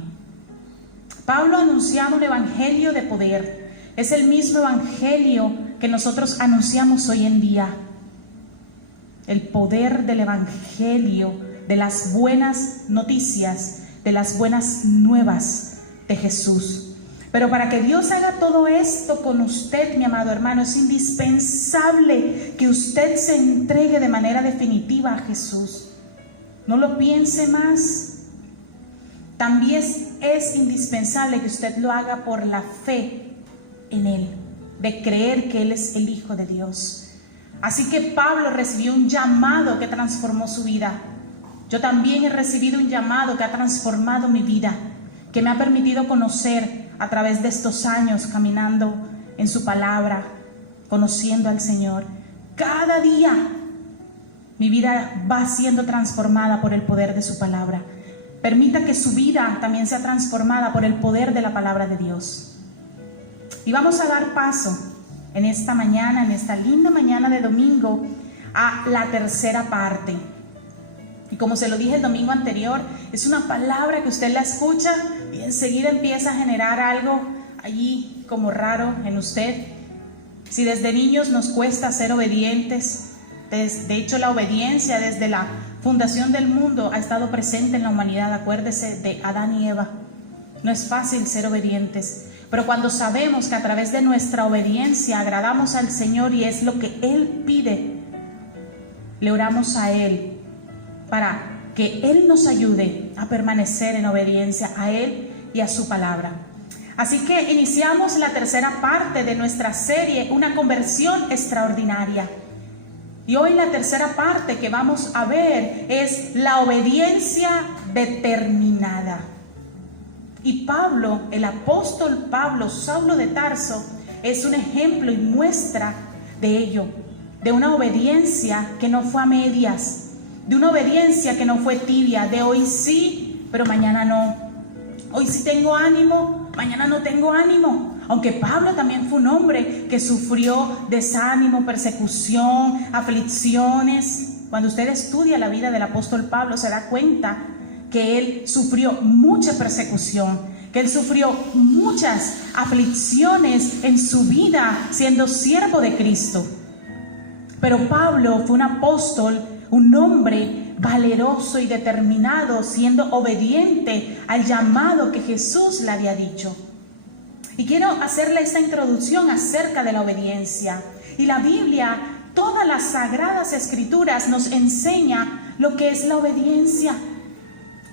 Pablo anunciaba un evangelio de poder. Es el mismo evangelio que nosotros anunciamos hoy en día. El poder del evangelio, de las buenas noticias, de las buenas nuevas de Jesús. Pero para que Dios haga todo esto con usted, mi amado hermano, es indispensable que usted se entregue de manera definitiva a Jesús. No lo piense más. También es indispensable que usted lo haga por la fe en Él, de creer que Él es el Hijo de Dios. Así que Pablo recibió un llamado que transformó su vida. Yo también he recibido un llamado que ha transformado mi vida, que me ha permitido conocer a través de estos años caminando en su palabra, conociendo al Señor. Cada día mi vida va siendo transformada por el poder de su palabra. Permita que su vida también sea transformada por el poder de la palabra de Dios. Y vamos a dar paso en esta mañana, en esta linda mañana de domingo, a la tercera parte. Y como se lo dije el domingo anterior, es una palabra que usted la escucha y enseguida empieza a generar algo allí como raro en usted. Si desde niños nos cuesta ser obedientes, de hecho la obediencia desde la fundación del mundo ha estado presente en la humanidad. Acuérdese de Adán y Eva. No es fácil ser obedientes, pero cuando sabemos que a través de nuestra obediencia agradamos al Señor y es lo que Él pide, le oramos a Él para que Él nos ayude a permanecer en obediencia a Él y a su palabra. Así que iniciamos la tercera parte de nuestra serie, una conversión extraordinaria. Y hoy la tercera parte que vamos a ver es la obediencia determinada. Y Pablo, el apóstol Pablo, Saulo de Tarso, es un ejemplo y muestra de ello, de una obediencia que no fue a medias, de una obediencia que no fue tibia, de hoy sí, pero mañana no. Hoy sí tengo ánimo, mañana no tengo ánimo. Aunque Pablo también fue un hombre que sufrió desánimo, persecución, aflicciones. Cuando usted estudia la vida del apóstol Pablo se da cuenta que él sufrió mucha persecución, que él sufrió muchas aflicciones en su vida siendo siervo de Cristo. Pero Pablo fue un apóstol, un hombre valeroso y determinado, siendo obediente al llamado que Jesús le había dicho. Y quiero hacerle esta introducción acerca de la obediencia. Y la Biblia, todas las sagradas escrituras nos enseña lo que es la obediencia.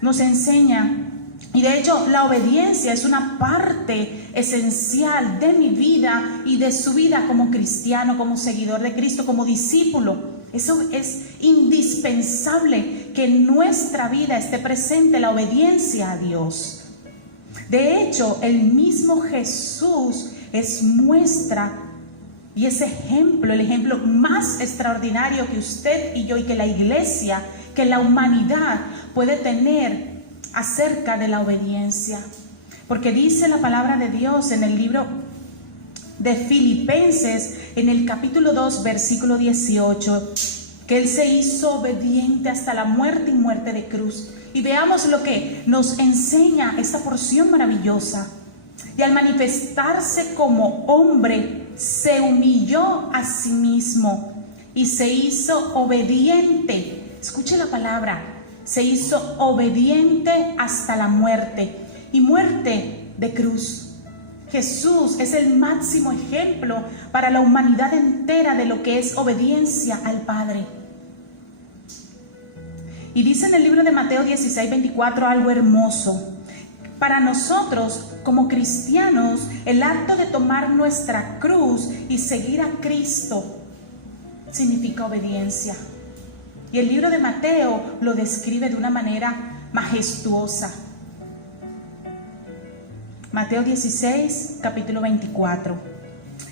Nos enseña. Y de hecho, la obediencia es una parte esencial de mi vida y de su vida como cristiano, como seguidor de Cristo, como discípulo. Eso es indispensable, que en nuestra vida esté presente la obediencia a Dios. De hecho, el mismo Jesús es muestra y es ejemplo, el ejemplo más extraordinario que usted y yo y que la iglesia, que la humanidad puede tener acerca de la obediencia. Porque dice la palabra de Dios en el libro de Filipenses, en el capítulo 2, versículo 18, que Él se hizo obediente hasta la muerte y muerte de cruz. Y veamos lo que nos enseña esta porción maravillosa. Y al manifestarse como hombre, se humilló a sí mismo y se hizo obediente. Escuche la palabra, se hizo obediente hasta la muerte, y muerte de cruz. Jesús es el máximo ejemplo para la humanidad entera de lo que es obediencia al Padre. Y dice en el libro de Mateo 16:24 algo hermoso. Para nosotros, como cristianos, el acto de tomar nuestra cruz y seguir a Cristo significa obediencia. Y el libro de Mateo lo describe de una manera majestuosa. Mateo 16, capítulo 24.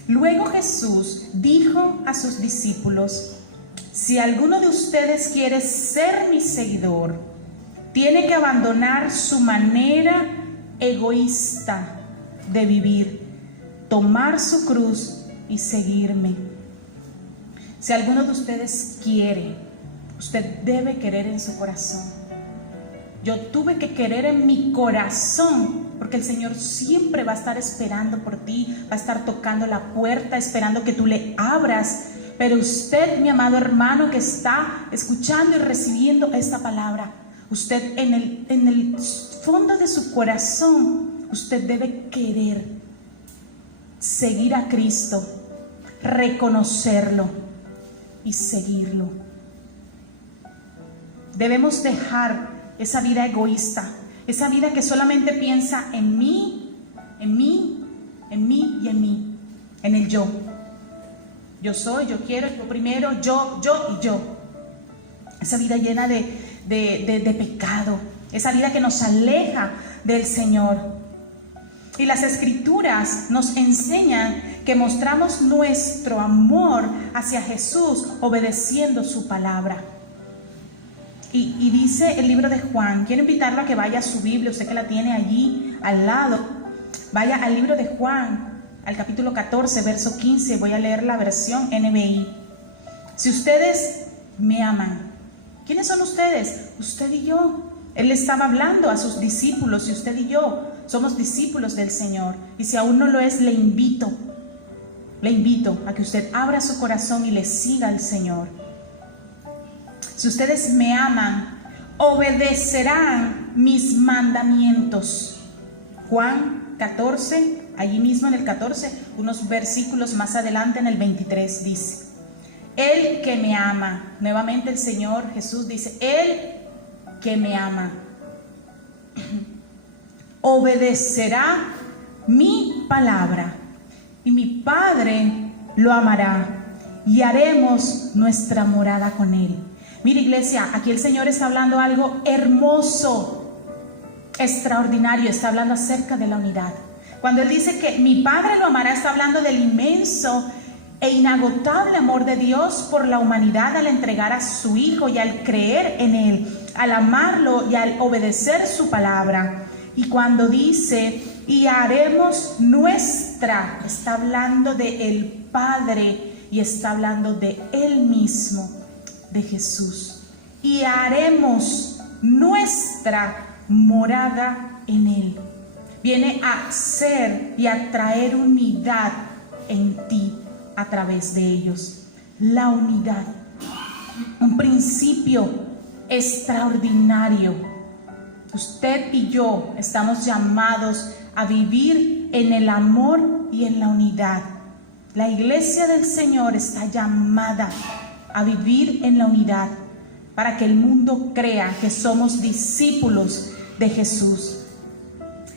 Luego Jesús dijo a sus discípulos: si alguno de ustedes quiere ser mi seguidor, tiene que abandonar su manera egoísta de vivir, tomar su cruz y seguirme. Si alguno de ustedes quiere, usted debe querer en su corazón. Yo tuve que querer en mi corazón, porque el Señor siempre va a estar esperando por ti, va a estar tocando la puerta, esperando que tú le abras. Pero usted, mi amado hermano que está escuchando y recibiendo esta palabra, usted en el fondo de su corazón, usted debe querer seguir a Cristo, reconocerlo y seguirlo. Debemos dejar esa vida egoísta, esa vida que solamente piensa en mí, en mí, en mí y en mí, en el yo. Yo soy, yo quiero, yo primero, yo y yo. Esa vida llena de pecado, esa vida que nos aleja del Señor. Y las Escrituras nos enseñan que mostramos nuestro amor hacia Jesús obedeciendo su palabra. Y dice el libro de Juan, quiero invitarlo a que vaya a su Biblia, usted que la tiene allí al lado, vaya al libro de Juan, al capítulo 14, verso 15, voy a leer la versión NBI. Si ustedes me aman, ¿quiénes son ustedes? Usted y yo. Él le estaba hablando a sus discípulos, y usted y yo somos discípulos del Señor. Y si aún no lo es, le invito a que usted abra su corazón y le siga al Señor. Si ustedes me aman, obedecerán mis mandamientos. Juan 14, allí mismo en el 14, unos versículos más adelante en el 23 dice: el que me ama, nuevamente el Señor Jesús dice, el que me ama, obedecerá mi palabra, y mi Padre lo amará, y haremos nuestra morada con él. Mira, iglesia, aquí el Señor está hablando algo hermoso, extraordinario, está hablando acerca de la unidad. Cuando Él dice que mi Padre lo amará, está hablando del inmenso e inagotable amor de Dios por la humanidad al entregar a su Hijo y al creer en Él, al amarlo y al obedecer su palabra. Y cuando dice, y haremos nuestra, está hablando de el Padre y está hablando de Él mismo, de Jesús. Y haremos nuestra morada en Él. Viene a ser y a traer unidad en ti a través de ellos. La unidad, un principio extraordinario. Usted y yo estamos llamados a vivir en el amor y en la unidad. La iglesia del Señor está llamada a vivir en la unidad para que el mundo crea que somos discípulos de Jesús.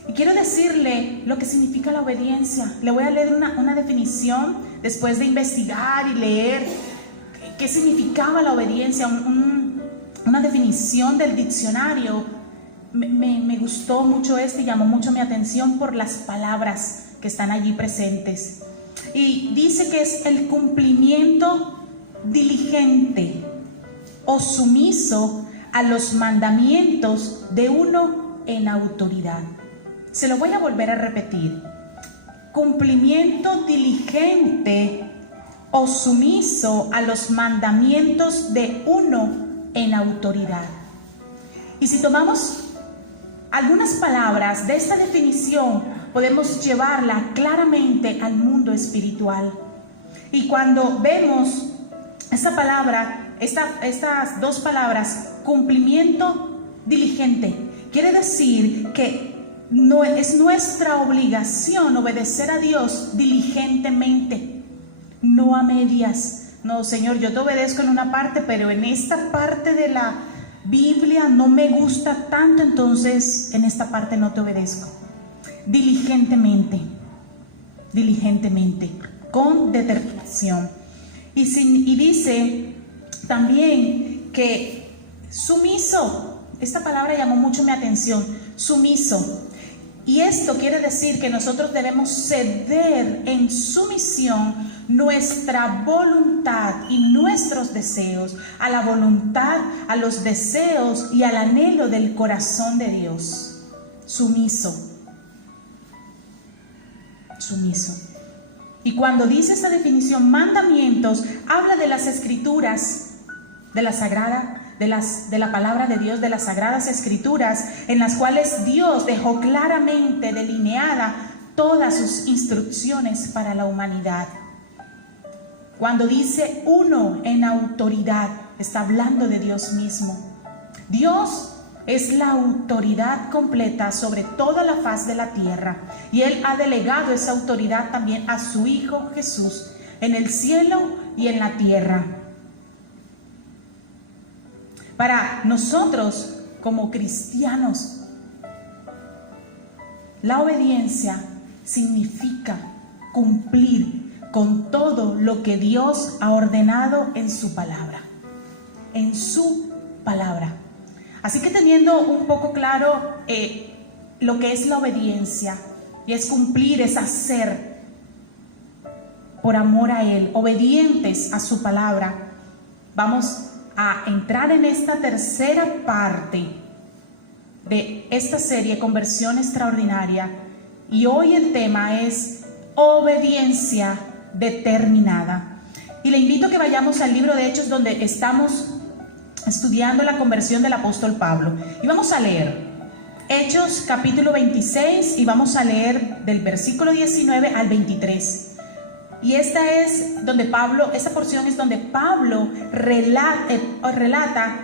Y quiero decirle lo que significa la obediencia. Le voy a leer una definición después de investigar y leer qué significaba la obediencia, una definición del diccionario. Me gustó mucho y llamó mucho mi atención por las palabras que están allí presentes. Y dice que es el cumplimiento diligente o sumiso a los mandamientos de uno en autoridad. Se lo voy a volver a repetir. Cumplimiento diligente o sumiso a los mandamientos de uno en autoridad. Y si tomamos algunas palabras de esta definición, podemos llevarla claramente al mundo espiritual. Y cuando vemos esta palabra, estas dos palabras, cumplimiento diligente, quiere decir que no es nuestra obligación obedecer a Dios diligentemente, no a medias. No, Señor, yo te obedezco en una parte, pero en esta parte de la Biblia no me gusta tanto, entonces en esta parte no te obedezco. Diligentemente, con determinación. Y dice también que sumiso, esta palabra llamó mucho mi atención, sumiso. Y esto quiere decir que nosotros debemos ceder en sumisión nuestra voluntad y nuestros deseos a la voluntad, a los deseos y al anhelo del corazón de Dios. Sumiso. Y cuando dice esta definición, mandamientos, habla de las escrituras, de la palabra de Dios, de las sagradas escrituras, en las cuales Dios dejó claramente delineada todas sus instrucciones para la humanidad. Cuando dice uno en autoridad, está hablando de Dios mismo. Dios es la autoridad completa sobre toda la faz de la tierra, y Él ha delegado esa autoridad también a su Hijo Jesús en el cielo y en la tierra. Para nosotros como cristianos, la obediencia significa cumplir con todo lo que Dios ha ordenado en su palabra. En su palabra. Así que teniendo un poco claro lo que es la obediencia, y es cumplir, es hacer por amor a Él, obedientes a su palabra, vamos a entrar en esta tercera parte de esta serie Conversión Extraordinaria, y hoy el tema es obediencia determinada. Y le invito a que vayamos al libro de Hechos, donde estamos estudiando la conversión del apóstol Pablo, y vamos a leer Hechos capítulo 26 y vamos a leer del versículo 19 al 23. Y esta porción es donde Pablo relata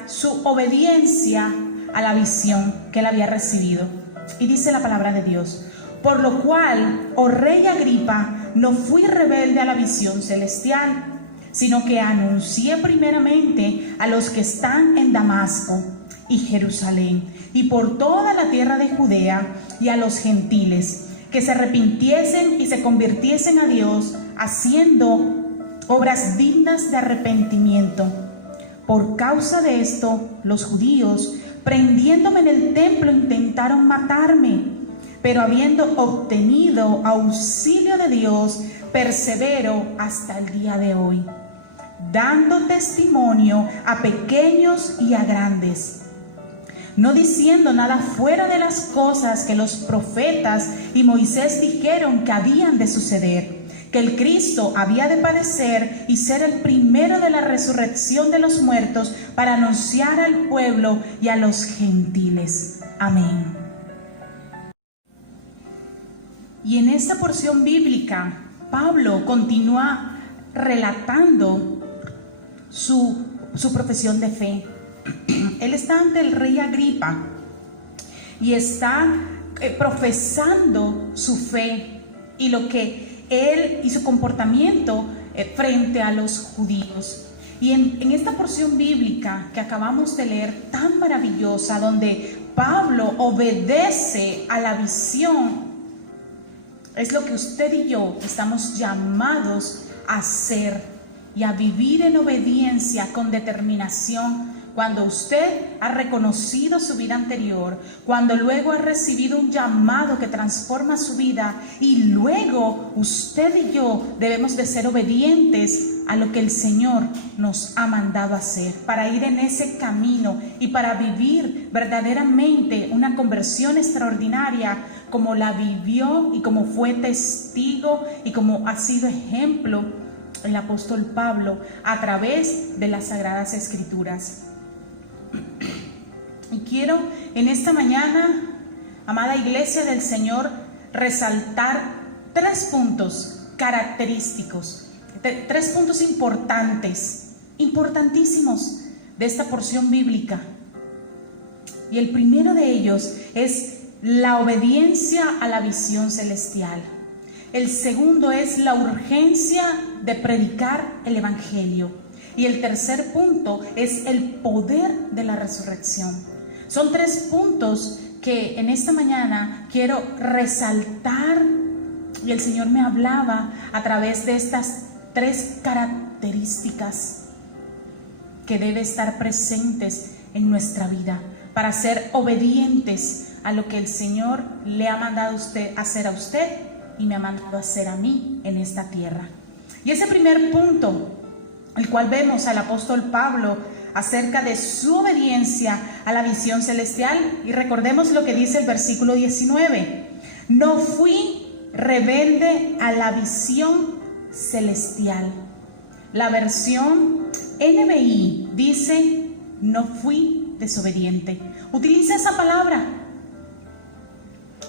su obediencia a la visión que él había recibido. Y dice la palabra de Dios: por lo cual, oh rey Agripa, no fui rebelde a la visión celestial, sino que anuncié primeramente a los que están en Damasco y Jerusalén y por toda la tierra de Judea, y a los gentiles, que se arrepintiesen y se convirtiesen a Dios, haciendo obras dignas de arrepentimiento. Por causa de esto, los judíos, prendiéndome en el templo, intentaron matarme, pero habiendo obtenido auxilio de Dios, persevero hasta el día de hoy, dando testimonio a pequeños y a grandes, no diciendo nada fuera de las cosas que los profetas y Moisés dijeron que habían de suceder, que el Cristo había de padecer y ser el primero de la resurrección de los muertos, para anunciar al pueblo y a los gentiles. Amén. Y en esta porción bíblica, Pablo continúa relatando su profesión de fe. Él está ante el rey Agripa y está profesando su fe y lo que él y su comportamiento frente a los judíos. Y en esta porción bíblica que acabamos de leer, tan maravillosa, donde Pablo obedece a la visión, es lo que usted y yo estamos llamados a hacer y a vivir en obediencia con determinación. Cuando usted ha reconocido su vida anterior, cuando luego ha recibido un llamado que transforma su vida, y luego usted y yo debemos de ser obedientes a lo que el Señor nos ha mandado hacer, para ir en ese camino y para vivir verdaderamente una conversión extraordinaria, como la vivió y como fue testigo y como ha sido ejemplo el apóstol Pablo a través de las Sagradas Escrituras. Y quiero en esta mañana, amada iglesia del Señor, resaltar 3 puntos característicos, 3 puntos importantísimos de esta porción bíblica. Y el primero de ellos es la obediencia a la visión celestial. El segundo es la urgencia de predicar el evangelio. Y el tercer punto es el poder de la resurrección. Son 3 puntos que en esta mañana quiero resaltar, y el Señor me hablaba a través de estas 3 características que deben estar presentes en nuestra vida para ser obedientes a lo que el Señor le ha mandado a hacer a usted y me ha mandado a hacer a mí en esta tierra. Y ese primer punto, el cual vemos al apóstol Pablo acerca de su obediencia a la visión celestial, y recordemos lo que dice el versículo 19: no fui rebelde a la visión celestial. La versión NBI dice: no fui desobediente. Utiliza esa palabra.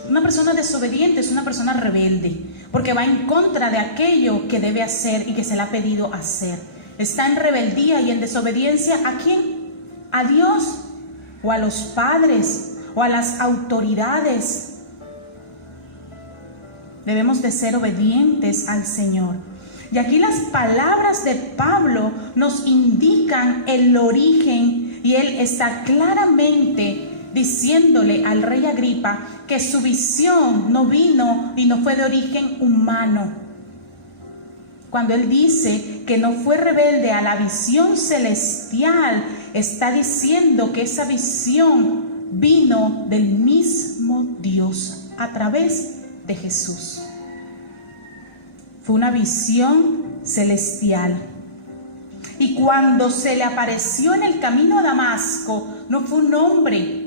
Una persona desobediente es una persona rebelde, porque va en contra de aquello que debe hacer y que se le ha pedido hacer. Está en rebeldía y en desobediencia. ¿A quién? ¿A Dios? ¿O a los padres? ¿O a las autoridades? Debemos de ser obedientes al Señor. Y aquí las palabras de Pablo nos indican el origen, y él está claramente diciéndole al rey Agripa que su visión no vino y no fue de origen humano. Cuando él dice que no fue rebelde a la visión celestial, está diciendo que esa visión vino del mismo Dios a través de Jesús. Fue una visión celestial. Y cuando se le apareció en el camino a Damasco, no fue un hombre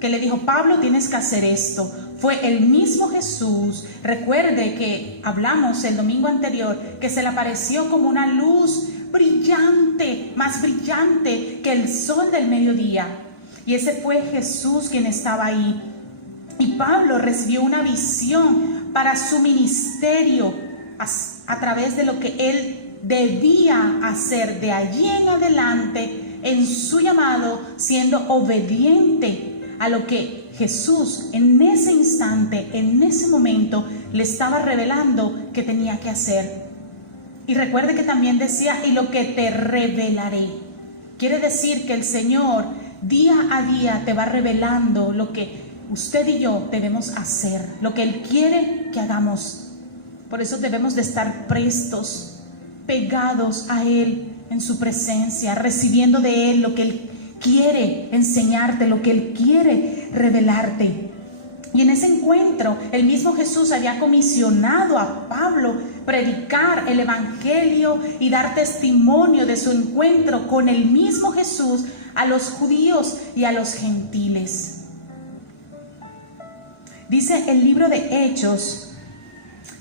que le dijo: Pablo, tienes que hacer esto. Fue el mismo Jesús. Recuerde que hablamos el domingo anterior que se le apareció como una luz brillante, más brillante que el sol del mediodía. Y ese fue Jesús quien estaba ahí. Y Pablo recibió una visión para su ministerio a través de lo que él debía hacer de allí en adelante en su llamado, siendo obediente a lo que Jesús en ese instante, en ese momento, le estaba revelando que tenía que hacer. Y recuerde que también decía: y lo que te revelaré. Quiere decir que el Señor día a día te va revelando lo que usted y yo debemos hacer, lo que Él quiere que hagamos. Por eso debemos de estar prestos, pegados a Él en su presencia, recibiendo de Él lo que Él quiere enseñarte, lo que Él quiere revelarte. Y en ese encuentro el mismo Jesús había comisionado a Pablo predicar el evangelio y dar testimonio de su encuentro con el mismo Jesús a los judíos y a los gentiles. Dice el libro de Hechos,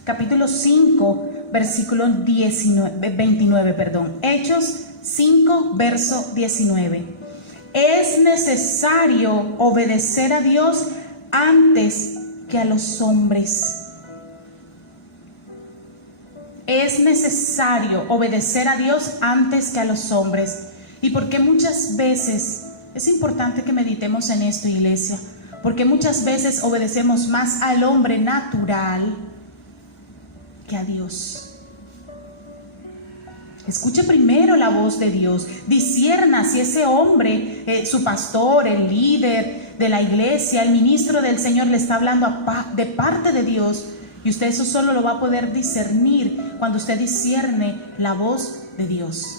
capítulo 5, versículo 29. Hechos 5, verso 19. Es necesario obedecer a Dios antes que a los hombres. Es necesario obedecer a Dios antes que a los hombres. ¿Y por qué muchas veces? Es importante que meditemos en esto, iglesia. Porque muchas veces obedecemos más al hombre natural que a Dios. Escuche primero la voz de Dios. Discierna si ese hombre, su pastor, el líder de la iglesia, el ministro del Señor, le está hablando de parte de Dios. Y usted eso solo lo va a poder discernir cuando usted discierne la voz de Dios.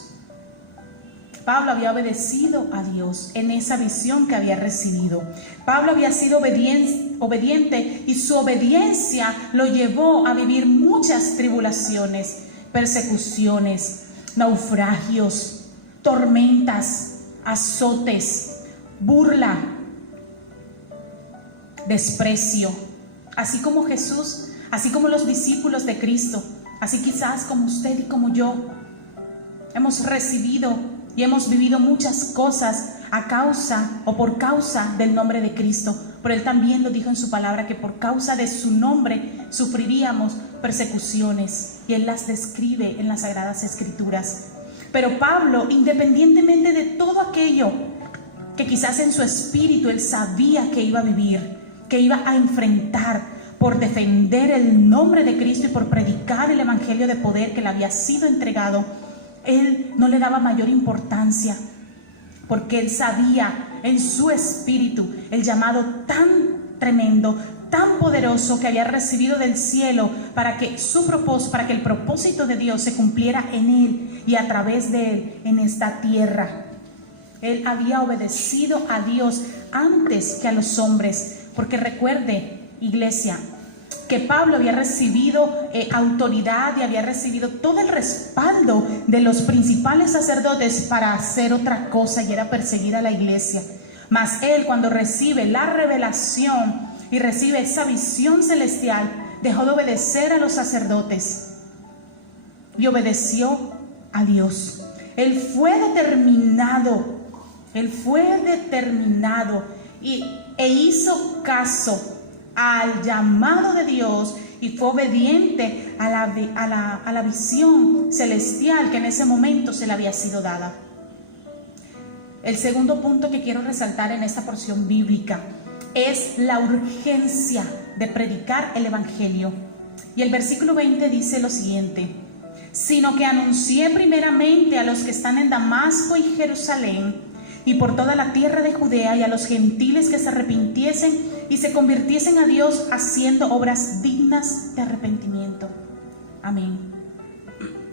Pablo había obedecido a Dios en esa visión que había recibido. Pablo había sido obediente, y su obediencia lo llevó a vivir muchas tribulaciones, persecuciones, naufragios, tormentas, azotes, burla, desprecio. Así como Jesús así como los discípulos de Cristo, así quizás como usted y como yo, hemos recibido y hemos vivido muchas cosas a causa o por causa del nombre de Cristo. Pero Él también lo dijo en su palabra, que por causa de su nombre sufriríamos persecuciones, y Él las describe en las Sagradas Escrituras. Pero Pablo, independientemente de todo aquello que quizás en su espíritu él sabía que iba a vivir, que iba a enfrentar por defender el nombre de Cristo y por predicar el evangelio de poder que le había sido entregado, él no le daba mayor importancia, porque él sabía en su espíritu el llamado tan tremendo, tan poderoso que había recibido del cielo para que el propósito de Dios se cumpliera en él y a través de él en esta tierra. Él había obedecido a Dios antes que a los hombres, porque recuerde, iglesia, que Pablo había recibido autoridad y había recibido todo el respaldo de los principales sacerdotes para hacer otra cosa, y era perseguir a la iglesia. Mas él, cuando recibe la revelación y recibe esa visión celestial, dejó de obedecer a los sacerdotes y obedeció a Dios. Él fue determinado e hizo caso al llamado de Dios y fue obediente a la visión celestial que en ese momento se le había sido dada. El segundo punto que quiero resaltar en esta porción bíblica es la urgencia de predicar el evangelio. Y el versículo 20 dice lo siguiente: sino que anuncié primeramente a los que están en Damasco y Jerusalén y por toda la tierra de Judea, y a los gentiles que se arrepintiesen y se convirtiesen a Dios haciendo obras dignas de arrepentimiento. Amén.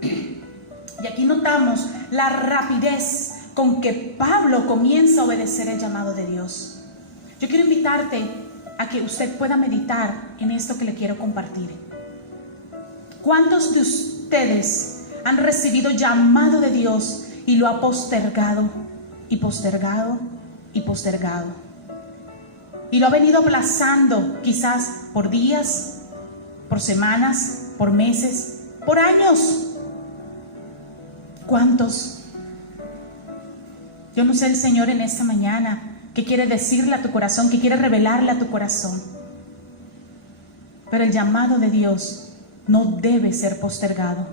Y aquí notamos la rapidez con que Pablo comienza a obedecer el llamado de Dios. Yo quiero invitarte a que usted pueda meditar en esto que le quiero compartir. ¿Cuántos de ustedes han recibido llamado de Dios y lo ha postergado y postergado y postergado? Y lo ha venido aplazando, quizás por días, por semanas, por meses, por años. ¿Cuántos? Yo no sé el Señor en esta mañana qué quiere decirle a tu corazón, qué quiere revelarle a tu corazón. Pero el llamado de Dios no debe ser postergado.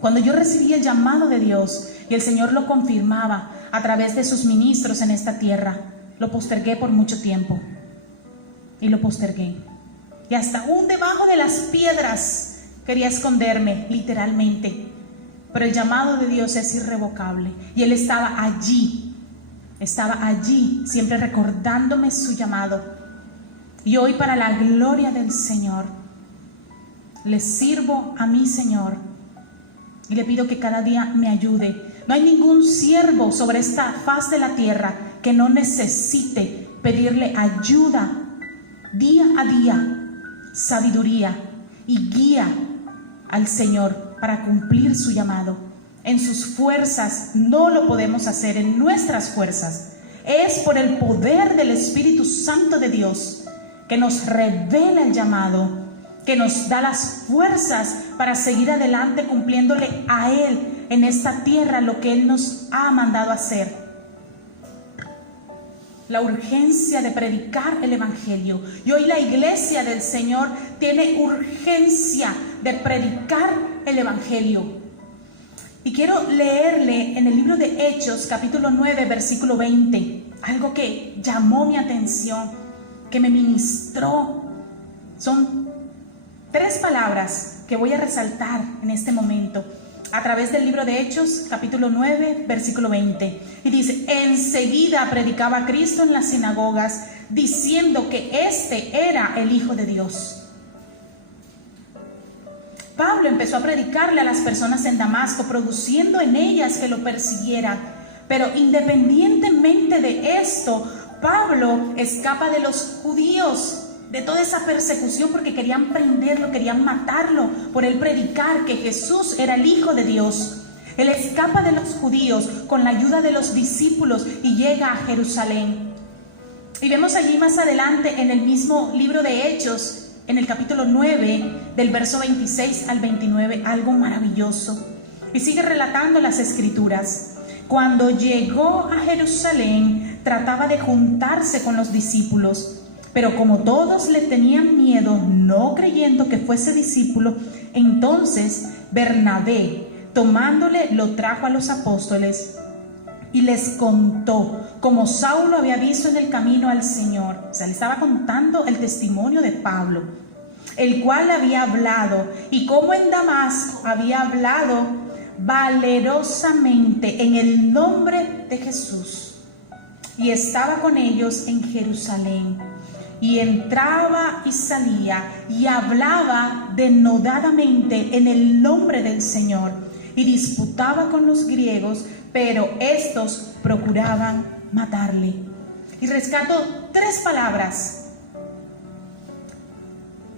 Cuando yo recibí el llamado de Dios y el Señor lo confirmaba a través de sus ministros en esta tierra, lo postergué por mucho tiempo. Y lo postergué. Y hasta aún debajo de las piedras quería esconderme, literalmente. Pero el llamado de Dios es irrevocable. Y Él estaba allí, siempre recordándome su llamado. Y hoy, para la gloria del Señor, le sirvo a mi Señor y le pido que cada día me ayude. No hay ningún siervo sobre esta faz de la tierra que no necesite pedirle ayuda día a día, sabiduría y guía al Señor para cumplir su llamado. En sus fuerzas no lo podemos hacer, en nuestras fuerzas. Es por el poder del Espíritu Santo de Dios que nos revela el llamado, que nos da las fuerzas para seguir adelante cumpliéndole a Él en esta tierra lo que Él nos ha mandado hacer. La urgencia de predicar el evangelio. Y hoy la iglesia del Señor tiene urgencia de predicar el evangelio. Y quiero leerle en el libro de Hechos, capítulo 9, versículo 20, algo que llamó mi atención, que me ministró. Son 3 palabras que voy a resaltar en este momento a través del libro de Hechos, capítulo 9, versículo 20. Y dice: enseguida predicaba Cristo en las sinagogas, diciendo que este era el Hijo de Dios. Pablo empezó a predicarle a las personas en Damasco, produciendo en ellas que lo persiguieran. Pero independientemente de esto, Pablo escapa de los judíos, de toda esa persecución, porque querían prenderlo, querían matarlo por él predicar que Jesús era el Hijo de Dios. Él escapa de los judíos con la ayuda de los discípulos y llega a Jerusalén. Y vemos allí más adelante en el mismo libro de Hechos en el capítulo 9, del verso 26 al 29, algo maravilloso. Y sigue relatando las escrituras. Cuando llegó a Jerusalén, trataba de juntarse con los discípulos, pero como todos le tenían miedo, no creyendo que fuese discípulo, entonces Bernabé, tomándole, lo trajo a los apóstoles y les contó cómo Saulo había visto en el camino al Señor. O sea, le estaba contando el testimonio de Pablo, el cual había hablado, y cómo en Damasco había hablado valerosamente en el nombre de Jesús, y estaba con ellos en Jerusalén, y entraba y salía y hablaba denodadamente en el nombre del Señor, y disputaba con los griegos, pero estos procuraban matarle. Y rescato 3 palabras: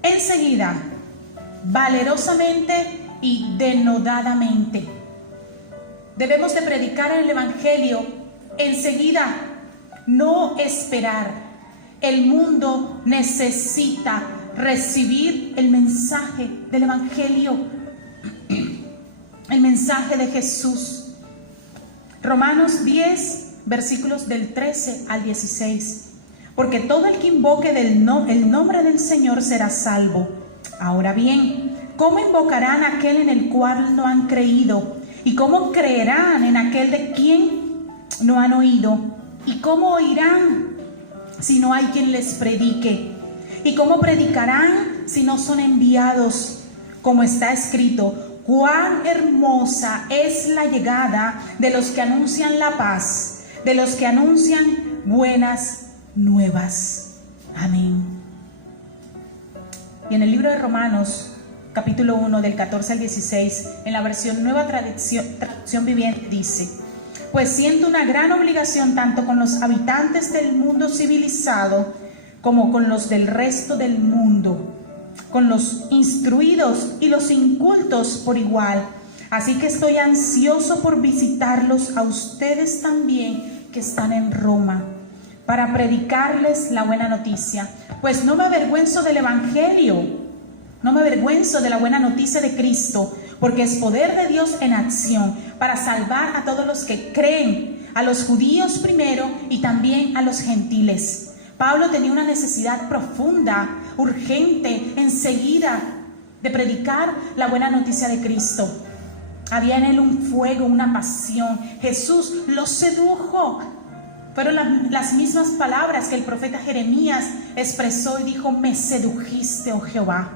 enseguida, valerosamente y denodadamente. Debemos de predicar el evangelio enseguida, no esperar. El mundo necesita recibir el mensaje del evangelio, el mensaje de Jesús. Romanos 10, versículos del 13 al 16. Porque todo el que invoque el nombre del Señor será salvo. Ahora bien, ¿cómo invocarán a aquel en el cual no han creído? ¿Y cómo creerán en aquel de quien no han oído? ¿Y cómo oirán si no hay quien les predique? ¿Y cómo predicarán si no son enviados? Como está escrito: cuán hermosa es la llegada de los que anuncian la paz, de los que anuncian buenas nuevas. Amén. Y en el libro de Romanos, capítulo 1, del 14 al 16, en la versión Nueva Traducción Viviente, dice: pues siento una gran obligación tanto con los habitantes del mundo civilizado como con los del resto del mundo, con los instruidos y los incultos por igual. Así que estoy ansioso por visitarlos a ustedes también que están en Roma, para predicarles la buena noticia. Pues no me avergüenzo del evangelio, no me avergüenzo de la buena noticia de Cristo, porque es poder de Dios en acción para salvar a todos los que creen, a los judíos primero y también a los gentiles. Pablo tenía una necesidad profunda, urgente, enseguida, de predicar la buena noticia de Cristo. Había en él un fuego, una pasión. Jesús lo sedujo. Fueron las mismas palabras que el profeta Jeremías expresó y dijo: me sedujiste, oh Jehová.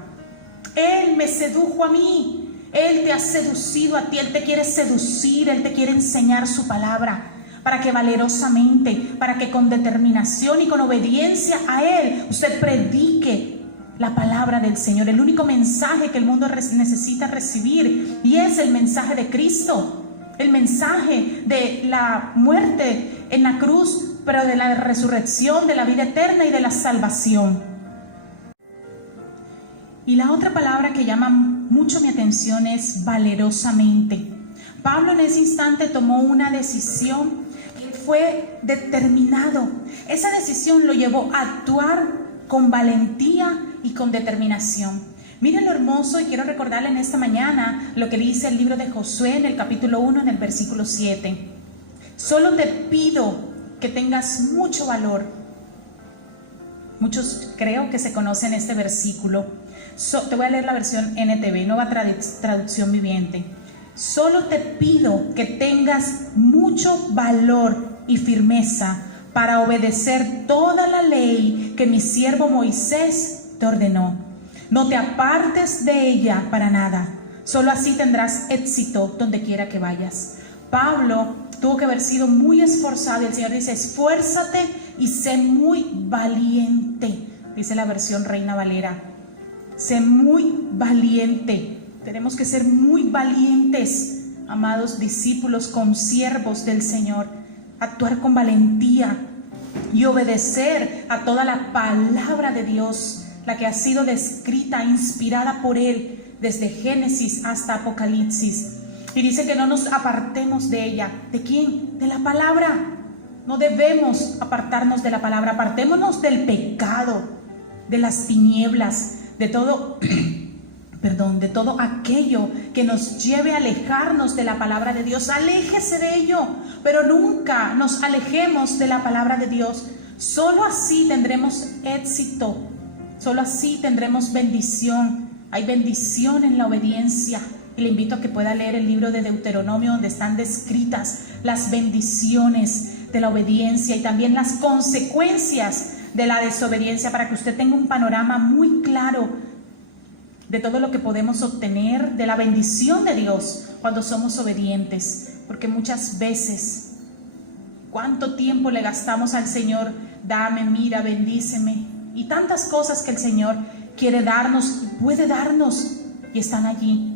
Él me sedujo a mí. Él te ha seducido a ti. Él te quiere seducir. Él te quiere enseñar su palabra, para que valerosamente, para que con determinación y con obediencia a Él, usted predique la palabra del Señor. El único mensaje que el mundo necesita recibir, y es el mensaje de Cristo, el mensaje de la muerte en la cruz, pero de la resurrección, de la vida eterna y de la salvación. Y la otra palabra que llama mucho mi atención es valerosamente. Pablo en ese instante tomó una decisión. Fue determinado. Esa decisión lo llevó a actuar con valentía y con determinación. Miren lo hermoso, y quiero recordarle en esta mañana lo que dice el libro de Josué en el capítulo 1, en el versículo 7. Solo te pido que tengas mucho valor. Muchos creo que se conocen este versículo. Te voy a leer la versión NTV, Nueva Traducción Viviente. Solo te pido que tengas mucho valor y firmeza para obedecer toda la ley que mi siervo Moisés te ordenó. No te apartes de ella para nada. Solo así tendrás éxito donde quiera que vayas. Pablo tuvo que haber sido muy esforzado. El Señor dice: esfuérzate y sé muy valiente. Dice la versión Reina Valera: sé muy valiente. Tenemos que ser muy valientes, amados discípulos, consiervos del Señor. Actuar con valentía y obedecer a toda la palabra de Dios, la que ha sido descrita, inspirada por Él, desde Génesis hasta Apocalipsis. Y dice que no nos apartemos de ella. ¿De quién? De la palabra. No debemos apartarnos de la palabra. Apartémonos del pecado, de las tinieblas, de todo, perdón, de todo aquello que nos lleve a alejarnos de la palabra de Dios. Aléjese de ello, pero nunca nos alejemos de la palabra de Dios. Solo así tendremos éxito, solo así tendremos bendición. Hay bendición en la obediencia. Y le invito a que pueda leer el libro de Deuteronomio, donde están descritas las bendiciones de la obediencia y también las consecuencias de la desobediencia, para que usted tenga un panorama muy claro de todo lo que podemos obtener de la bendición de Dios cuando somos obedientes. Porque muchas veces, ¿cuánto tiempo le gastamos al Señor? Dame, mira, bendíceme, y tantas cosas que el Señor quiere darnos y puede darnos, y están allí.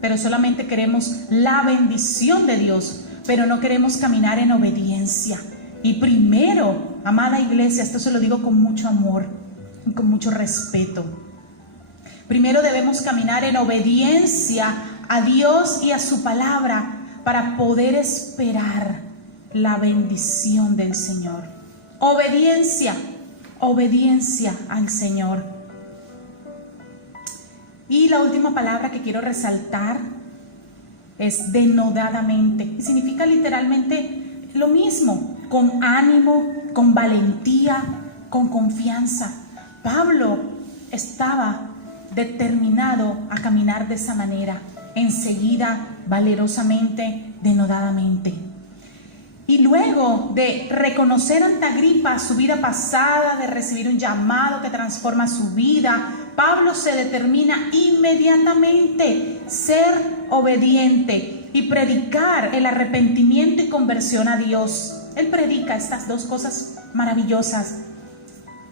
Pero solamente queremos la bendición de Dios, pero no queremos caminar en obediencia. Y primero, amada iglesia, esto se lo digo con mucho amor y con mucho respeto, primero debemos caminar en obediencia a Dios y a su palabra para poder esperar la bendición del Señor. Obediencia, obediencia al Señor. Y la última palabra que quiero resaltar es denodadamente, y significa literalmente lo mismo: con ánimo, con valentía, con confianza. Pablo estaba determinado a caminar de esa manera, enseguida, valerosamente, denodadamente. Y luego de reconocer ante Agripa su vida pasada, de recibir un llamado que transforma su vida, Pablo se determina inmediatamente ser obediente y predicar el arrepentimiento y conversión a Dios. Él predica estas dos cosas maravillosas.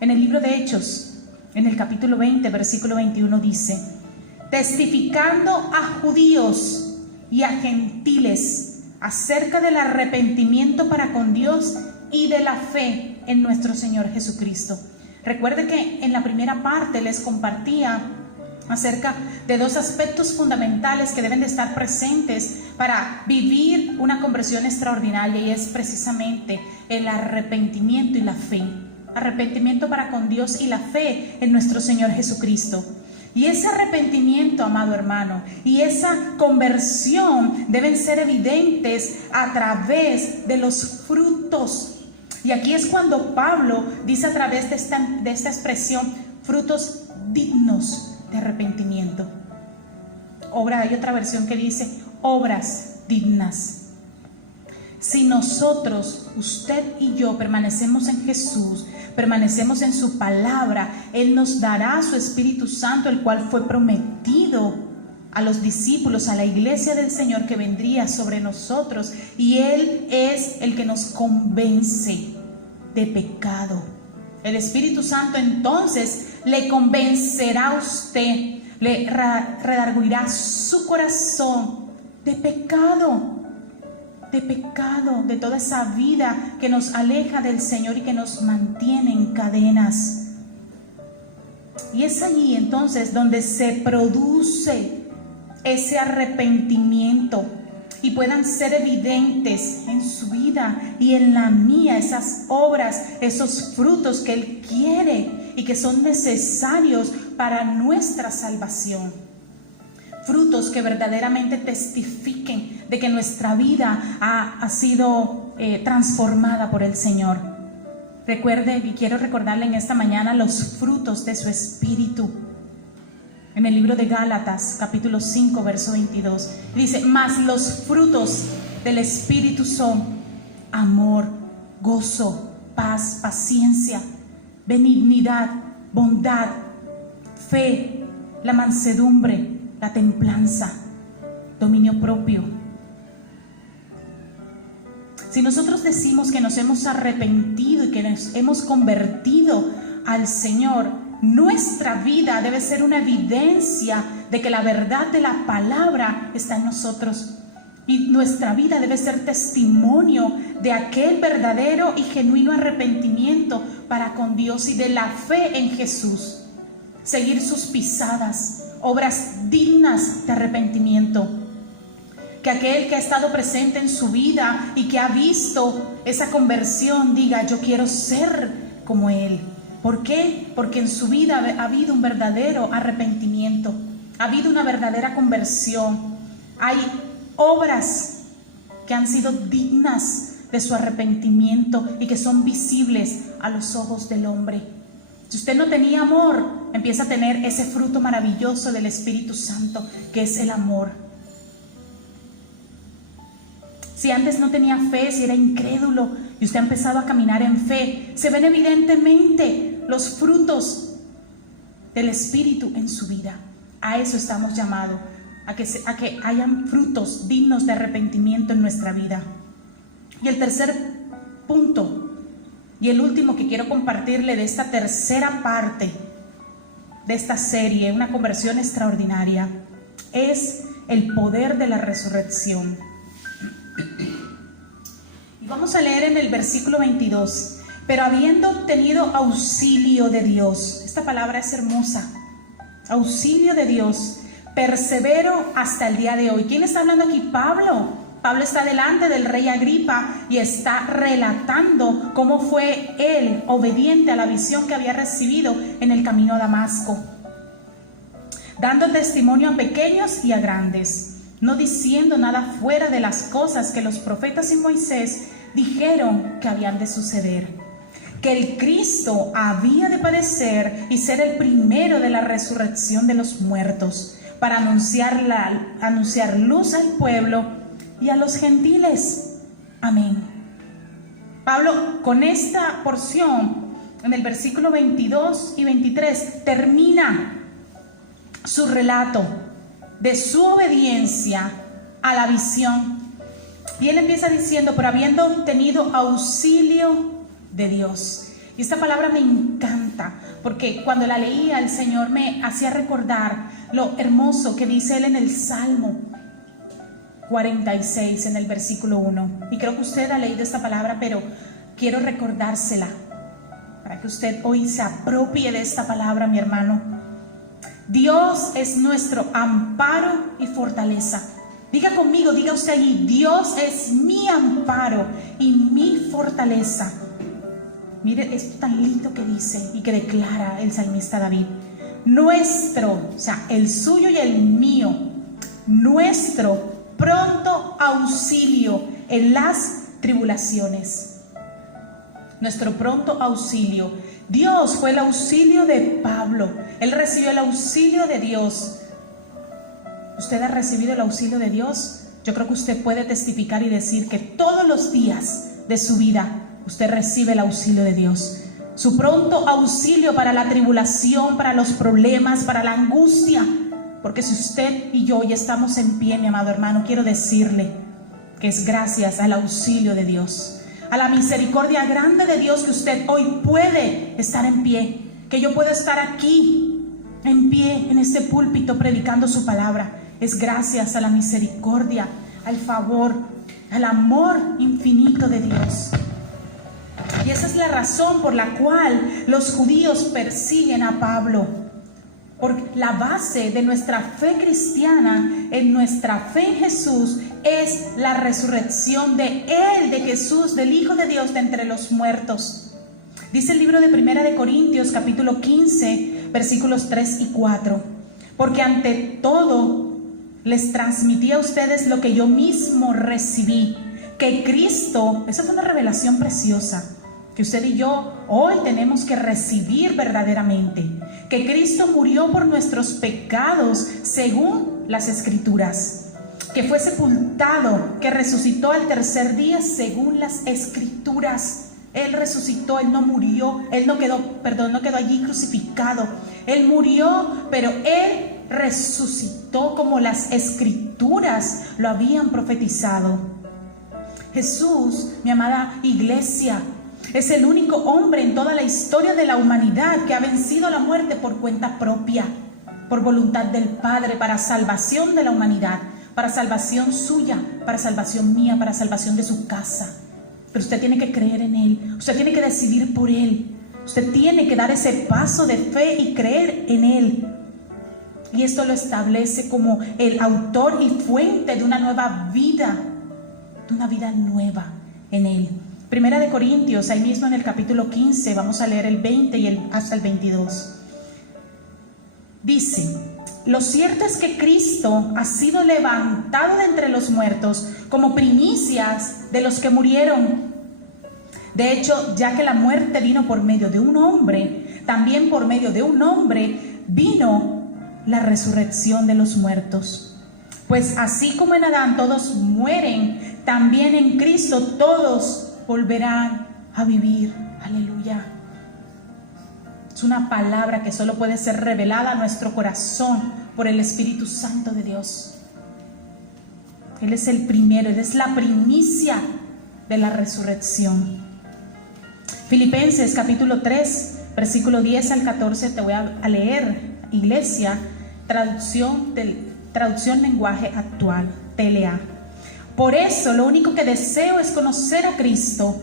En el libro de Hechos, en el capítulo 20, versículo 21 dice: testificando a judíos y a gentiles acerca del arrepentimiento para con Dios y de la fe en nuestro Señor Jesucristo. Recuerde que en la primera parte les compartía acerca de dos aspectos fundamentales que deben de estar presentes para vivir una conversión extraordinaria, y es precisamente el arrepentimiento y la fe. Arrepentimiento para con Dios y la fe en nuestro Señor Jesucristo. Y ese arrepentimiento, amado hermano, y esa conversión deben ser evidentes a través de los frutos. Y aquí es cuando Pablo dice a través de esta expresión: frutos dignos de arrepentimiento. Hay otra versión que dice obras dignas. Si nosotros, usted y yo, permanecemos en Jesús, permanecemos en su palabra, Él nos dará su Espíritu Santo, el cual fue prometido a los discípulos, a la iglesia del Señor que vendría sobre nosotros, y Él es el que nos convence de pecado. El Espíritu Santo entonces le convencerá a usted, le redarguirá su corazón de pecado, de toda esa vida que nos aleja del Señor y que nos mantiene en cadenas. Y es allí entonces donde se produce ese arrepentimiento y puedan ser evidentes en su vida y en la mía esas obras, esos frutos que Él quiere y que son necesarios para nuestra salvación. Frutos que verdaderamente testifiquen de que nuestra vida ha sido transformada por el Señor. Recuerde, y quiero recordarle en esta mañana, los frutos de su Espíritu. En el libro de Gálatas, capítulo 5, verso 22, dice: mas los frutos del Espíritu son amor, gozo, paz, paciencia, benignidad, bondad, fe, la mansedumbre, la templanza, dominio propio. Si nosotros decimos que nos hemos arrepentido y que nos hemos convertido al Señor, nuestra vida debe ser una evidencia de que la verdad de la palabra está en nosotros. Y nuestra vida debe ser testimonio de aquel verdadero y genuino arrepentimiento para con Dios y de la fe en Jesús. Seguir sus pisadas, obras dignas de arrepentimiento. Que aquel que ha estado presente en su vida y que ha visto esa conversión diga: yo quiero ser como Él. ¿Por qué? Porque en su vida ha habido un verdadero arrepentimiento, ha habido una verdadera conversión. Hay obras que han sido dignas de su arrepentimiento y que son visibles a los ojos del hombre. Si usted no tenía amor, empieza a tener ese fruto maravilloso del Espíritu Santo, que es el amor. Si antes no tenía fe, si era incrédulo y usted ha empezado a caminar en fe, se ven evidentemente los frutos del Espíritu en su vida. A eso estamos llamados, a que hayan frutos dignos de arrepentimiento en nuestra vida. Y el tercer punto, y el último que quiero compartirle de esta tercera parte de esta serie, una conversión extraordinaria, es el poder de la resurrección. Y vamos a leer en el versículo 22. Pero habiendo obtenido auxilio de Dios, esta palabra es hermosa, auxilio de Dios, persevero hasta el día de hoy. ¿Quién está hablando aquí? Pablo. Pablo está delante del rey Agripa y está relatando cómo fue él obediente a la visión que había recibido en el camino a Damasco, dando testimonio a pequeños y a grandes, no diciendo nada fuera de las cosas que los profetas y Moisés dijeron que habían de suceder, que el Cristo había de padecer y ser el primero de la resurrección de los muertos, para anunciar luz al pueblo y a los gentiles. Amén. Pablo, con esta porción, en el versículo 22 y 23, termina su relato de su obediencia a la visión. Y él empieza diciendo, pero habiendo obtenido auxilio de Dios. Y esta palabra me encanta, porque cuando la leía el Señor me hacía recordar lo hermoso que dice él en el Salmo 46, en el versículo 1. Y creo que usted ha leído esta palabra, pero quiero recordársela para que usted hoy se apropie de esta palabra, mi hermano. Dios es nuestro amparo y fortaleza. Diga conmigo, diga usted allí, Dios es mi amparo y mi fortaleza. Mire esto tan lindo que dice y que declara el salmista David. Nuestro, o sea, el suyo y el mío, nuestro pronto auxilio en las tribulaciones. Nuestro pronto auxilio. Dios fue el auxilio de Pablo. Él recibió el auxilio de Dios. ¿Usted ha recibido el auxilio de Dios? Yo creo que usted puede testificar y decir que todos los días de su vida usted recibe el auxilio de Dios. Su pronto auxilio para la tribulación, para los problemas, para la angustia. Porque si usted y yo ya estamos en pie, mi amado hermano, quiero decirle que es gracias al auxilio de Dios, a la misericordia grande de Dios, que usted hoy puede estar en pie, que yo puedo estar aquí en pie en este púlpito predicando su palabra. Es gracias a la misericordia, al favor, al amor infinito de Dios. Y esa es la razón por la cual los judíos persiguen a Pablo. Porque la base de nuestra fe cristiana, en nuestra fe en Jesús, es la resurrección de Él, de Jesús, del Hijo de Dios de entre los muertos. Dice el libro de Primera de Corintios, capítulo 15, versículos 3 y 4. Porque ante todo les transmití a ustedes lo que yo mismo recibí, que Cristo, esa fue una revelación preciosa, que usted y yo hoy tenemos que recibir verdaderamente, que Cristo murió por nuestros pecados según las Escrituras, que fue sepultado, que resucitó al tercer día según las Escrituras. Él resucitó, Él no murió, Él no quedó allí crucificado. Él murió, pero Él resucitó como las Escrituras lo habían profetizado. Jesús, mi amada iglesia, es el único hombre en toda la historia de la humanidad que ha vencido la muerte por cuenta propia, por voluntad del Padre, para salvación de la humanidad, para salvación suya, para salvación mía, para salvación de su casa. Pero usted tiene que creer en Él, usted tiene que decidir por Él, usted tiene que dar ese paso de fe y creer en Él. Y esto lo establece como el autor y fuente de una nueva vida, de una vida nueva en Él. Primera de Corintios, ahí mismo en el capítulo 15, vamos a leer el 20 y hasta el 22. Dice: lo cierto es que Cristo ha sido levantado de entre los muertos como primicias de los que murieron. De hecho, ya que la muerte vino por medio de un hombre, también por medio de un hombre vino la resurrección de los muertos. Pues así como en Adán todos mueren, también en Cristo todos volverán a vivir. Aleluya. Es una palabra que solo puede ser revelada a nuestro corazón por el Espíritu Santo de Dios. Él es el primero, Él es la primicia de la resurrección. Filipenses capítulo 3, versículo 10 al 14, te voy a leer, iglesia, traducción lenguaje actual, TLA. Por eso lo único que deseo es conocer a Cristo,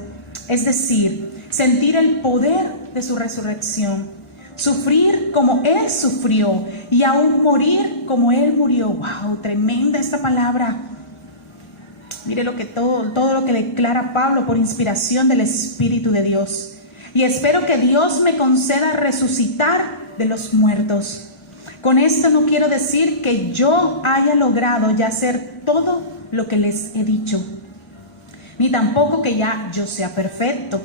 es decir, sentir el poder de su resurrección, sufrir como Él sufrió y aún morir como Él murió. ¡Wow! Tremenda esta palabra. Mire todo lo que declara Pablo por inspiración del Espíritu de Dios. Y espero que Dios me conceda resucitar de los muertos. Con esto no quiero decir que yo haya logrado ya hacer todo lo que les he dicho, ni tampoco que ya yo sea perfecto,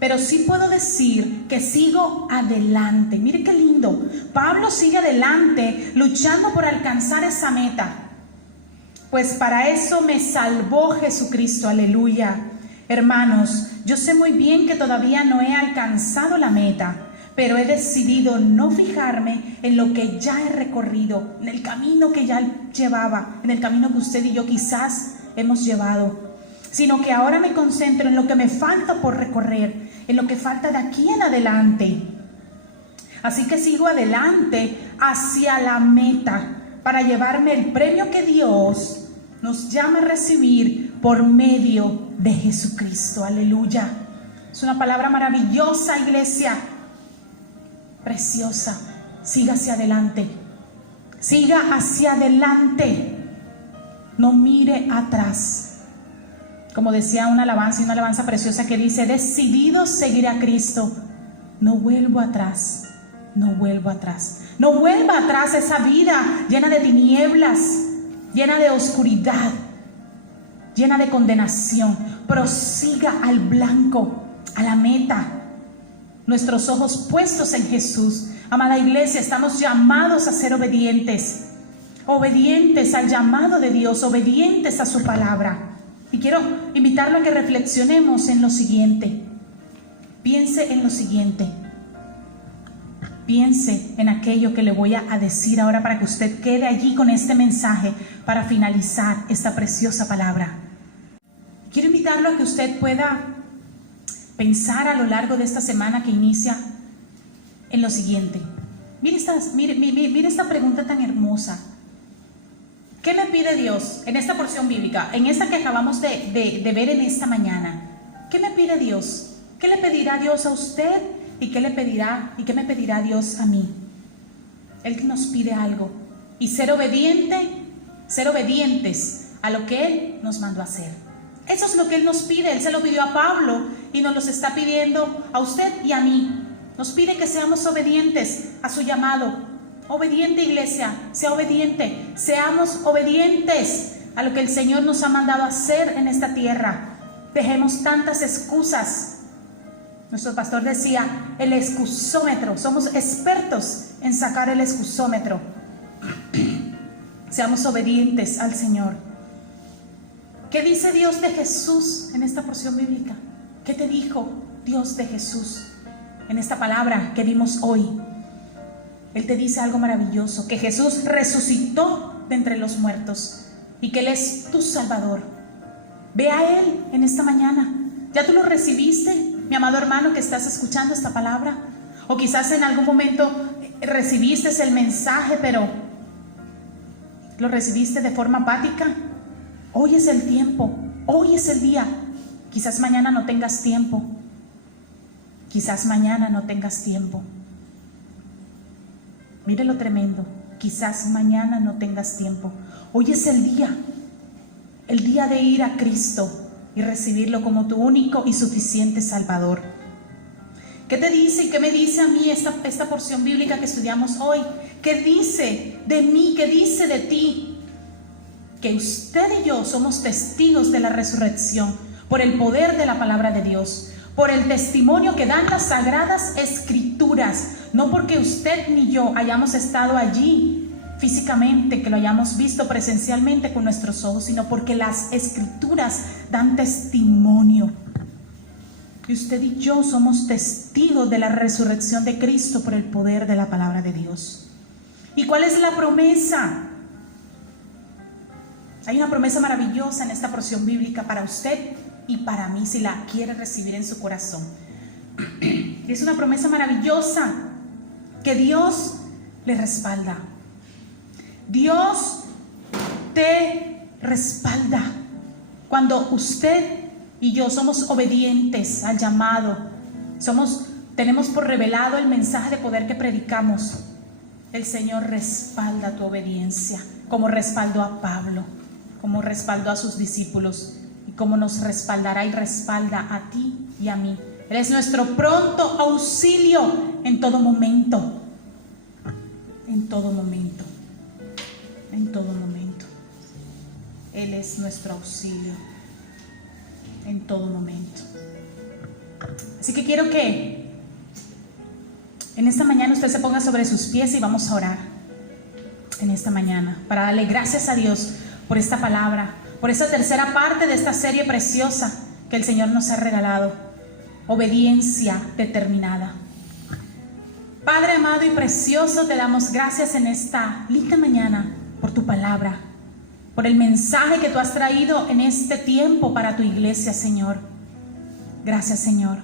pero sí puedo decir que sigo adelante. Mire qué lindo, Pablo sigue adelante luchando por alcanzar esa meta, pues para eso me salvó Jesucristo. Aleluya. Hermanos, yo sé muy bien que todavía no he alcanzado la meta, pero he decidido no fijarme en lo que ya he recorrido, en el camino que ya llevaba, en el camino que usted y yo quizás hemos llevado, sino que ahora me concentro en lo que me falta por recorrer, en lo que falta de aquí en adelante. Así que sigo adelante hacia la meta para llevarme el premio que Dios nos llama a recibir por medio de Jesucristo. Aleluya. Es una palabra maravillosa, iglesia. Preciosa. Siga hacia adelante. Siga hacia adelante. No mire atrás. Como decía una alabanza preciosa que dice: decidido seguir a Cristo, no vuelvo atrás, no vuelvo atrás. No vuelva atrás a esa vida llena de tinieblas, llena de oscuridad, llena de condenación. Prosiga al blanco, a la meta. Nuestros ojos puestos en Jesús. Amada iglesia, estamos llamados a ser obedientes, obedientes al llamado de Dios, obedientes a su palabra. Y quiero invitarlo a que reflexionemos en lo siguiente. Piense en lo siguiente. Piense en aquello que le voy a decir ahora para que usted quede allí con este mensaje para finalizar esta preciosa palabra. Quiero invitarlo a que usted pueda pensar a lo largo de esta semana que inicia en lo siguiente. Mire esta pregunta tan hermosa. ¿Qué le pide Dios en esta porción bíblica, en esta que acabamos de ver en esta mañana? ¿Qué me pide Dios? ¿Qué le pedirá Dios a usted? ¿Y qué me pedirá Dios a mí? Él nos pide algo. Y ser obedientes a lo que Él nos mandó a hacer. Eso es lo que Él nos pide. Él se lo pidió a Pablo y nos lo está pidiendo a usted y a mí. Nos pide que seamos obedientes a su llamado. Obediente, iglesia, sea obediente. Seamos obedientes a lo que el Señor nos ha mandado a hacer en esta tierra. Dejemos tantas excusas. Nuestro pastor decía, el excusómetro. Somos expertos en sacar el excusómetro. Seamos obedientes al Señor. ¿Qué dice Dios de Jesús en esta porción bíblica? ¿Qué te dijo Dios de Jesús en esta palabra que vimos hoy? Él te dice algo maravilloso, que Jesús resucitó de entre los muertos y que Él es tu Salvador. Ve a Él en esta mañana. ¿Ya tú lo recibiste, mi amado hermano que estás escuchando esta palabra? O quizás en algún momento recibiste el mensaje, pero lo recibiste de forma apática. Hoy es el tiempo, hoy es el día. Quizás mañana no tengas tiempo. Quizás mañana no tengas tiempo. Mire lo tremendo. Quizás mañana no tengas tiempo. Hoy es el día de ir a Cristo, y recibirlo como tu único y suficiente Salvador. ¿Qué te dice y qué me dice a mí esta porción bíblica que estudiamos hoy? ¿Qué dice de mí? ¿Qué dice de ti? Que usted y yo somos testigos de la resurrección por el poder de la palabra de Dios, por el testimonio que dan las sagradas escrituras, no porque usted ni yo hayamos estado allí físicamente, que lo hayamos visto presencialmente con nuestros ojos, sino porque las escrituras dan testimonio. Y usted y yo somos testigos de la resurrección de Cristo por el poder de la palabra de Dios. ¿Y cuál es la promesa? Hay una promesa maravillosa en esta porción bíblica para usted y para mí, si la quiere recibir en su corazón. Y es una promesa maravillosa que Dios le respalda. Dios te respalda cuando usted y yo somos obedientes al llamado. Tenemos por revelado el mensaje de poder que predicamos. El Señor respalda tu obediencia, como respaldó a Pablo, como respaldó a sus discípulos, y como nos respaldará y respalda a ti y a mí. Él es nuestro pronto auxilio en todo momento. En todo momento. En todo momento. Él es nuestro auxilio en todo momento. Así que quiero que en esta mañana usted se ponga sobre sus pies y vamos a orar en esta mañana para darle gracias a Dios por esta palabra, por esa tercera parte de esta serie preciosa que el Señor nos ha regalado. Obediencia determinada. Padre amado y precioso, te damos gracias en esta linda mañana por tu palabra, por el mensaje que tú has traído en este tiempo para tu iglesia, Señor. Gracias, Señor.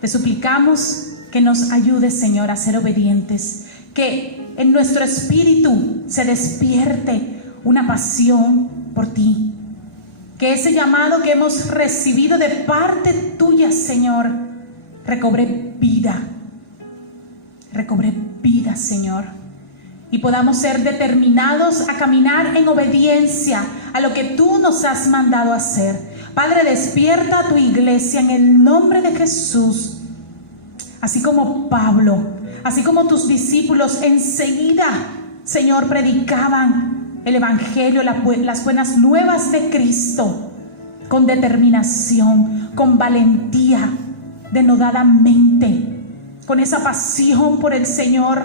Te suplicamos que nos ayudes, Señor, a ser obedientes, que en nuestro espíritu se despierte una pasión por ti, que ese llamado que hemos recibido de parte tuya, Señor, recobre vida, Señor, y podamos ser determinados a caminar en obediencia a lo que tú nos has mandado hacer. Padre, despierta a tu iglesia en el nombre de Jesús, así como Pablo, así como tus discípulos enseguida, Señor, predicaban el evangelio, las buenas nuevas de Cristo, con determinación, con valentía, denodadamente, con esa pasión por el Señor.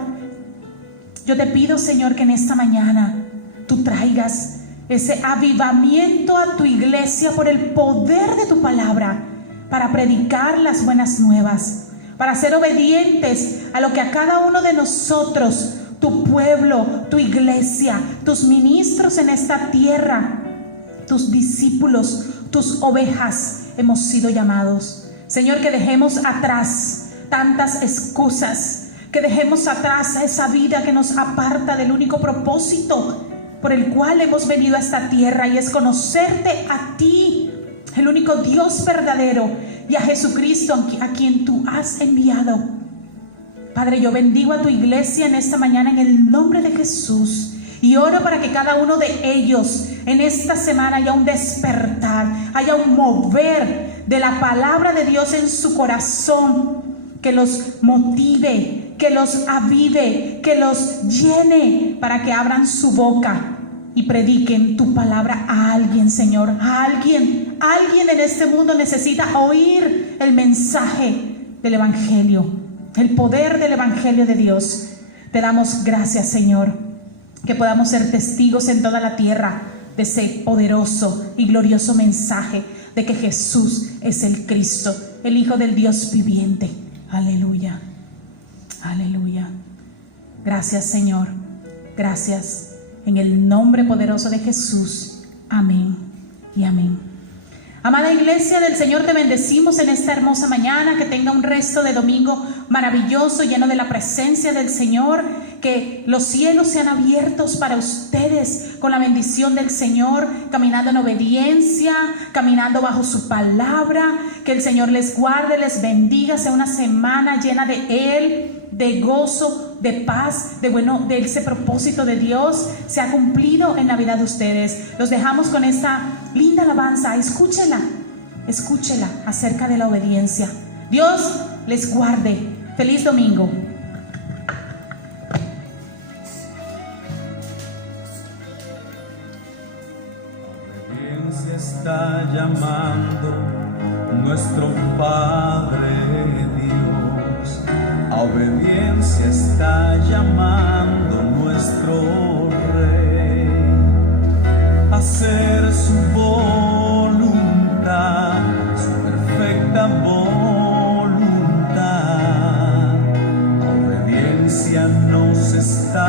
Yo te pido, Señor, que en esta mañana tú traigas ese avivamiento a tu iglesia por el poder de tu palabra, para predicar las buenas nuevas, para ser obedientes a lo que a cada uno de nosotros, tu pueblo, tu iglesia, tus ministros en esta tierra, tus discípulos, tus ovejas, hemos sido llamados. Señor, que dejemos atrás tantas excusas, que dejemos atrás esa vida que nos aparta del único propósito por el cual hemos venido a esta tierra, y es conocerte a ti, el único Dios verdadero, y a Jesucristo a quien tú has enviado. Padre, yo bendigo a tu iglesia en esta mañana en el nombre de Jesús, y oro para que cada uno de ellos en esta semana haya un despertar, haya un mover de la palabra de Dios en su corazón, que los motive, que los avive, que los llene, para que abran su boca y prediquen tu palabra a alguien, Señor. A alguien en este mundo necesita oír el mensaje del evangelio, el poder del evangelio de Dios. Te damos gracias, Señor, que podamos ser testigos en toda la tierra de ese poderoso y glorioso mensaje de que Jesús es el Cristo, el Hijo del Dios viviente. Aleluya, aleluya. Gracias, Señor, gracias, en el nombre poderoso de Jesús. Amén y amén. Amada iglesia del Señor, te bendecimos en esta hermosa mañana. Que tenga un resto de domingo maravilloso, lleno de la presencia del Señor. Que los cielos sean abiertos para ustedes con la bendición del Señor, caminando en obediencia, caminando bajo su palabra. Que el Señor les guarde, les bendiga. Sea una semana llena de Él, de gozo, de paz, de ese propósito de Dios se ha cumplido en la vida de ustedes. Los dejamos con esta linda alabanza. Escúchenla escúchela acerca de la obediencia. Dios les guarde. Feliz domingo. Obediencia está llamando nuestro Padre Dios. A obediencia está llamando nuestro Rey. Hacer su voluntad, su perfecta voluntad. A obediencia nos está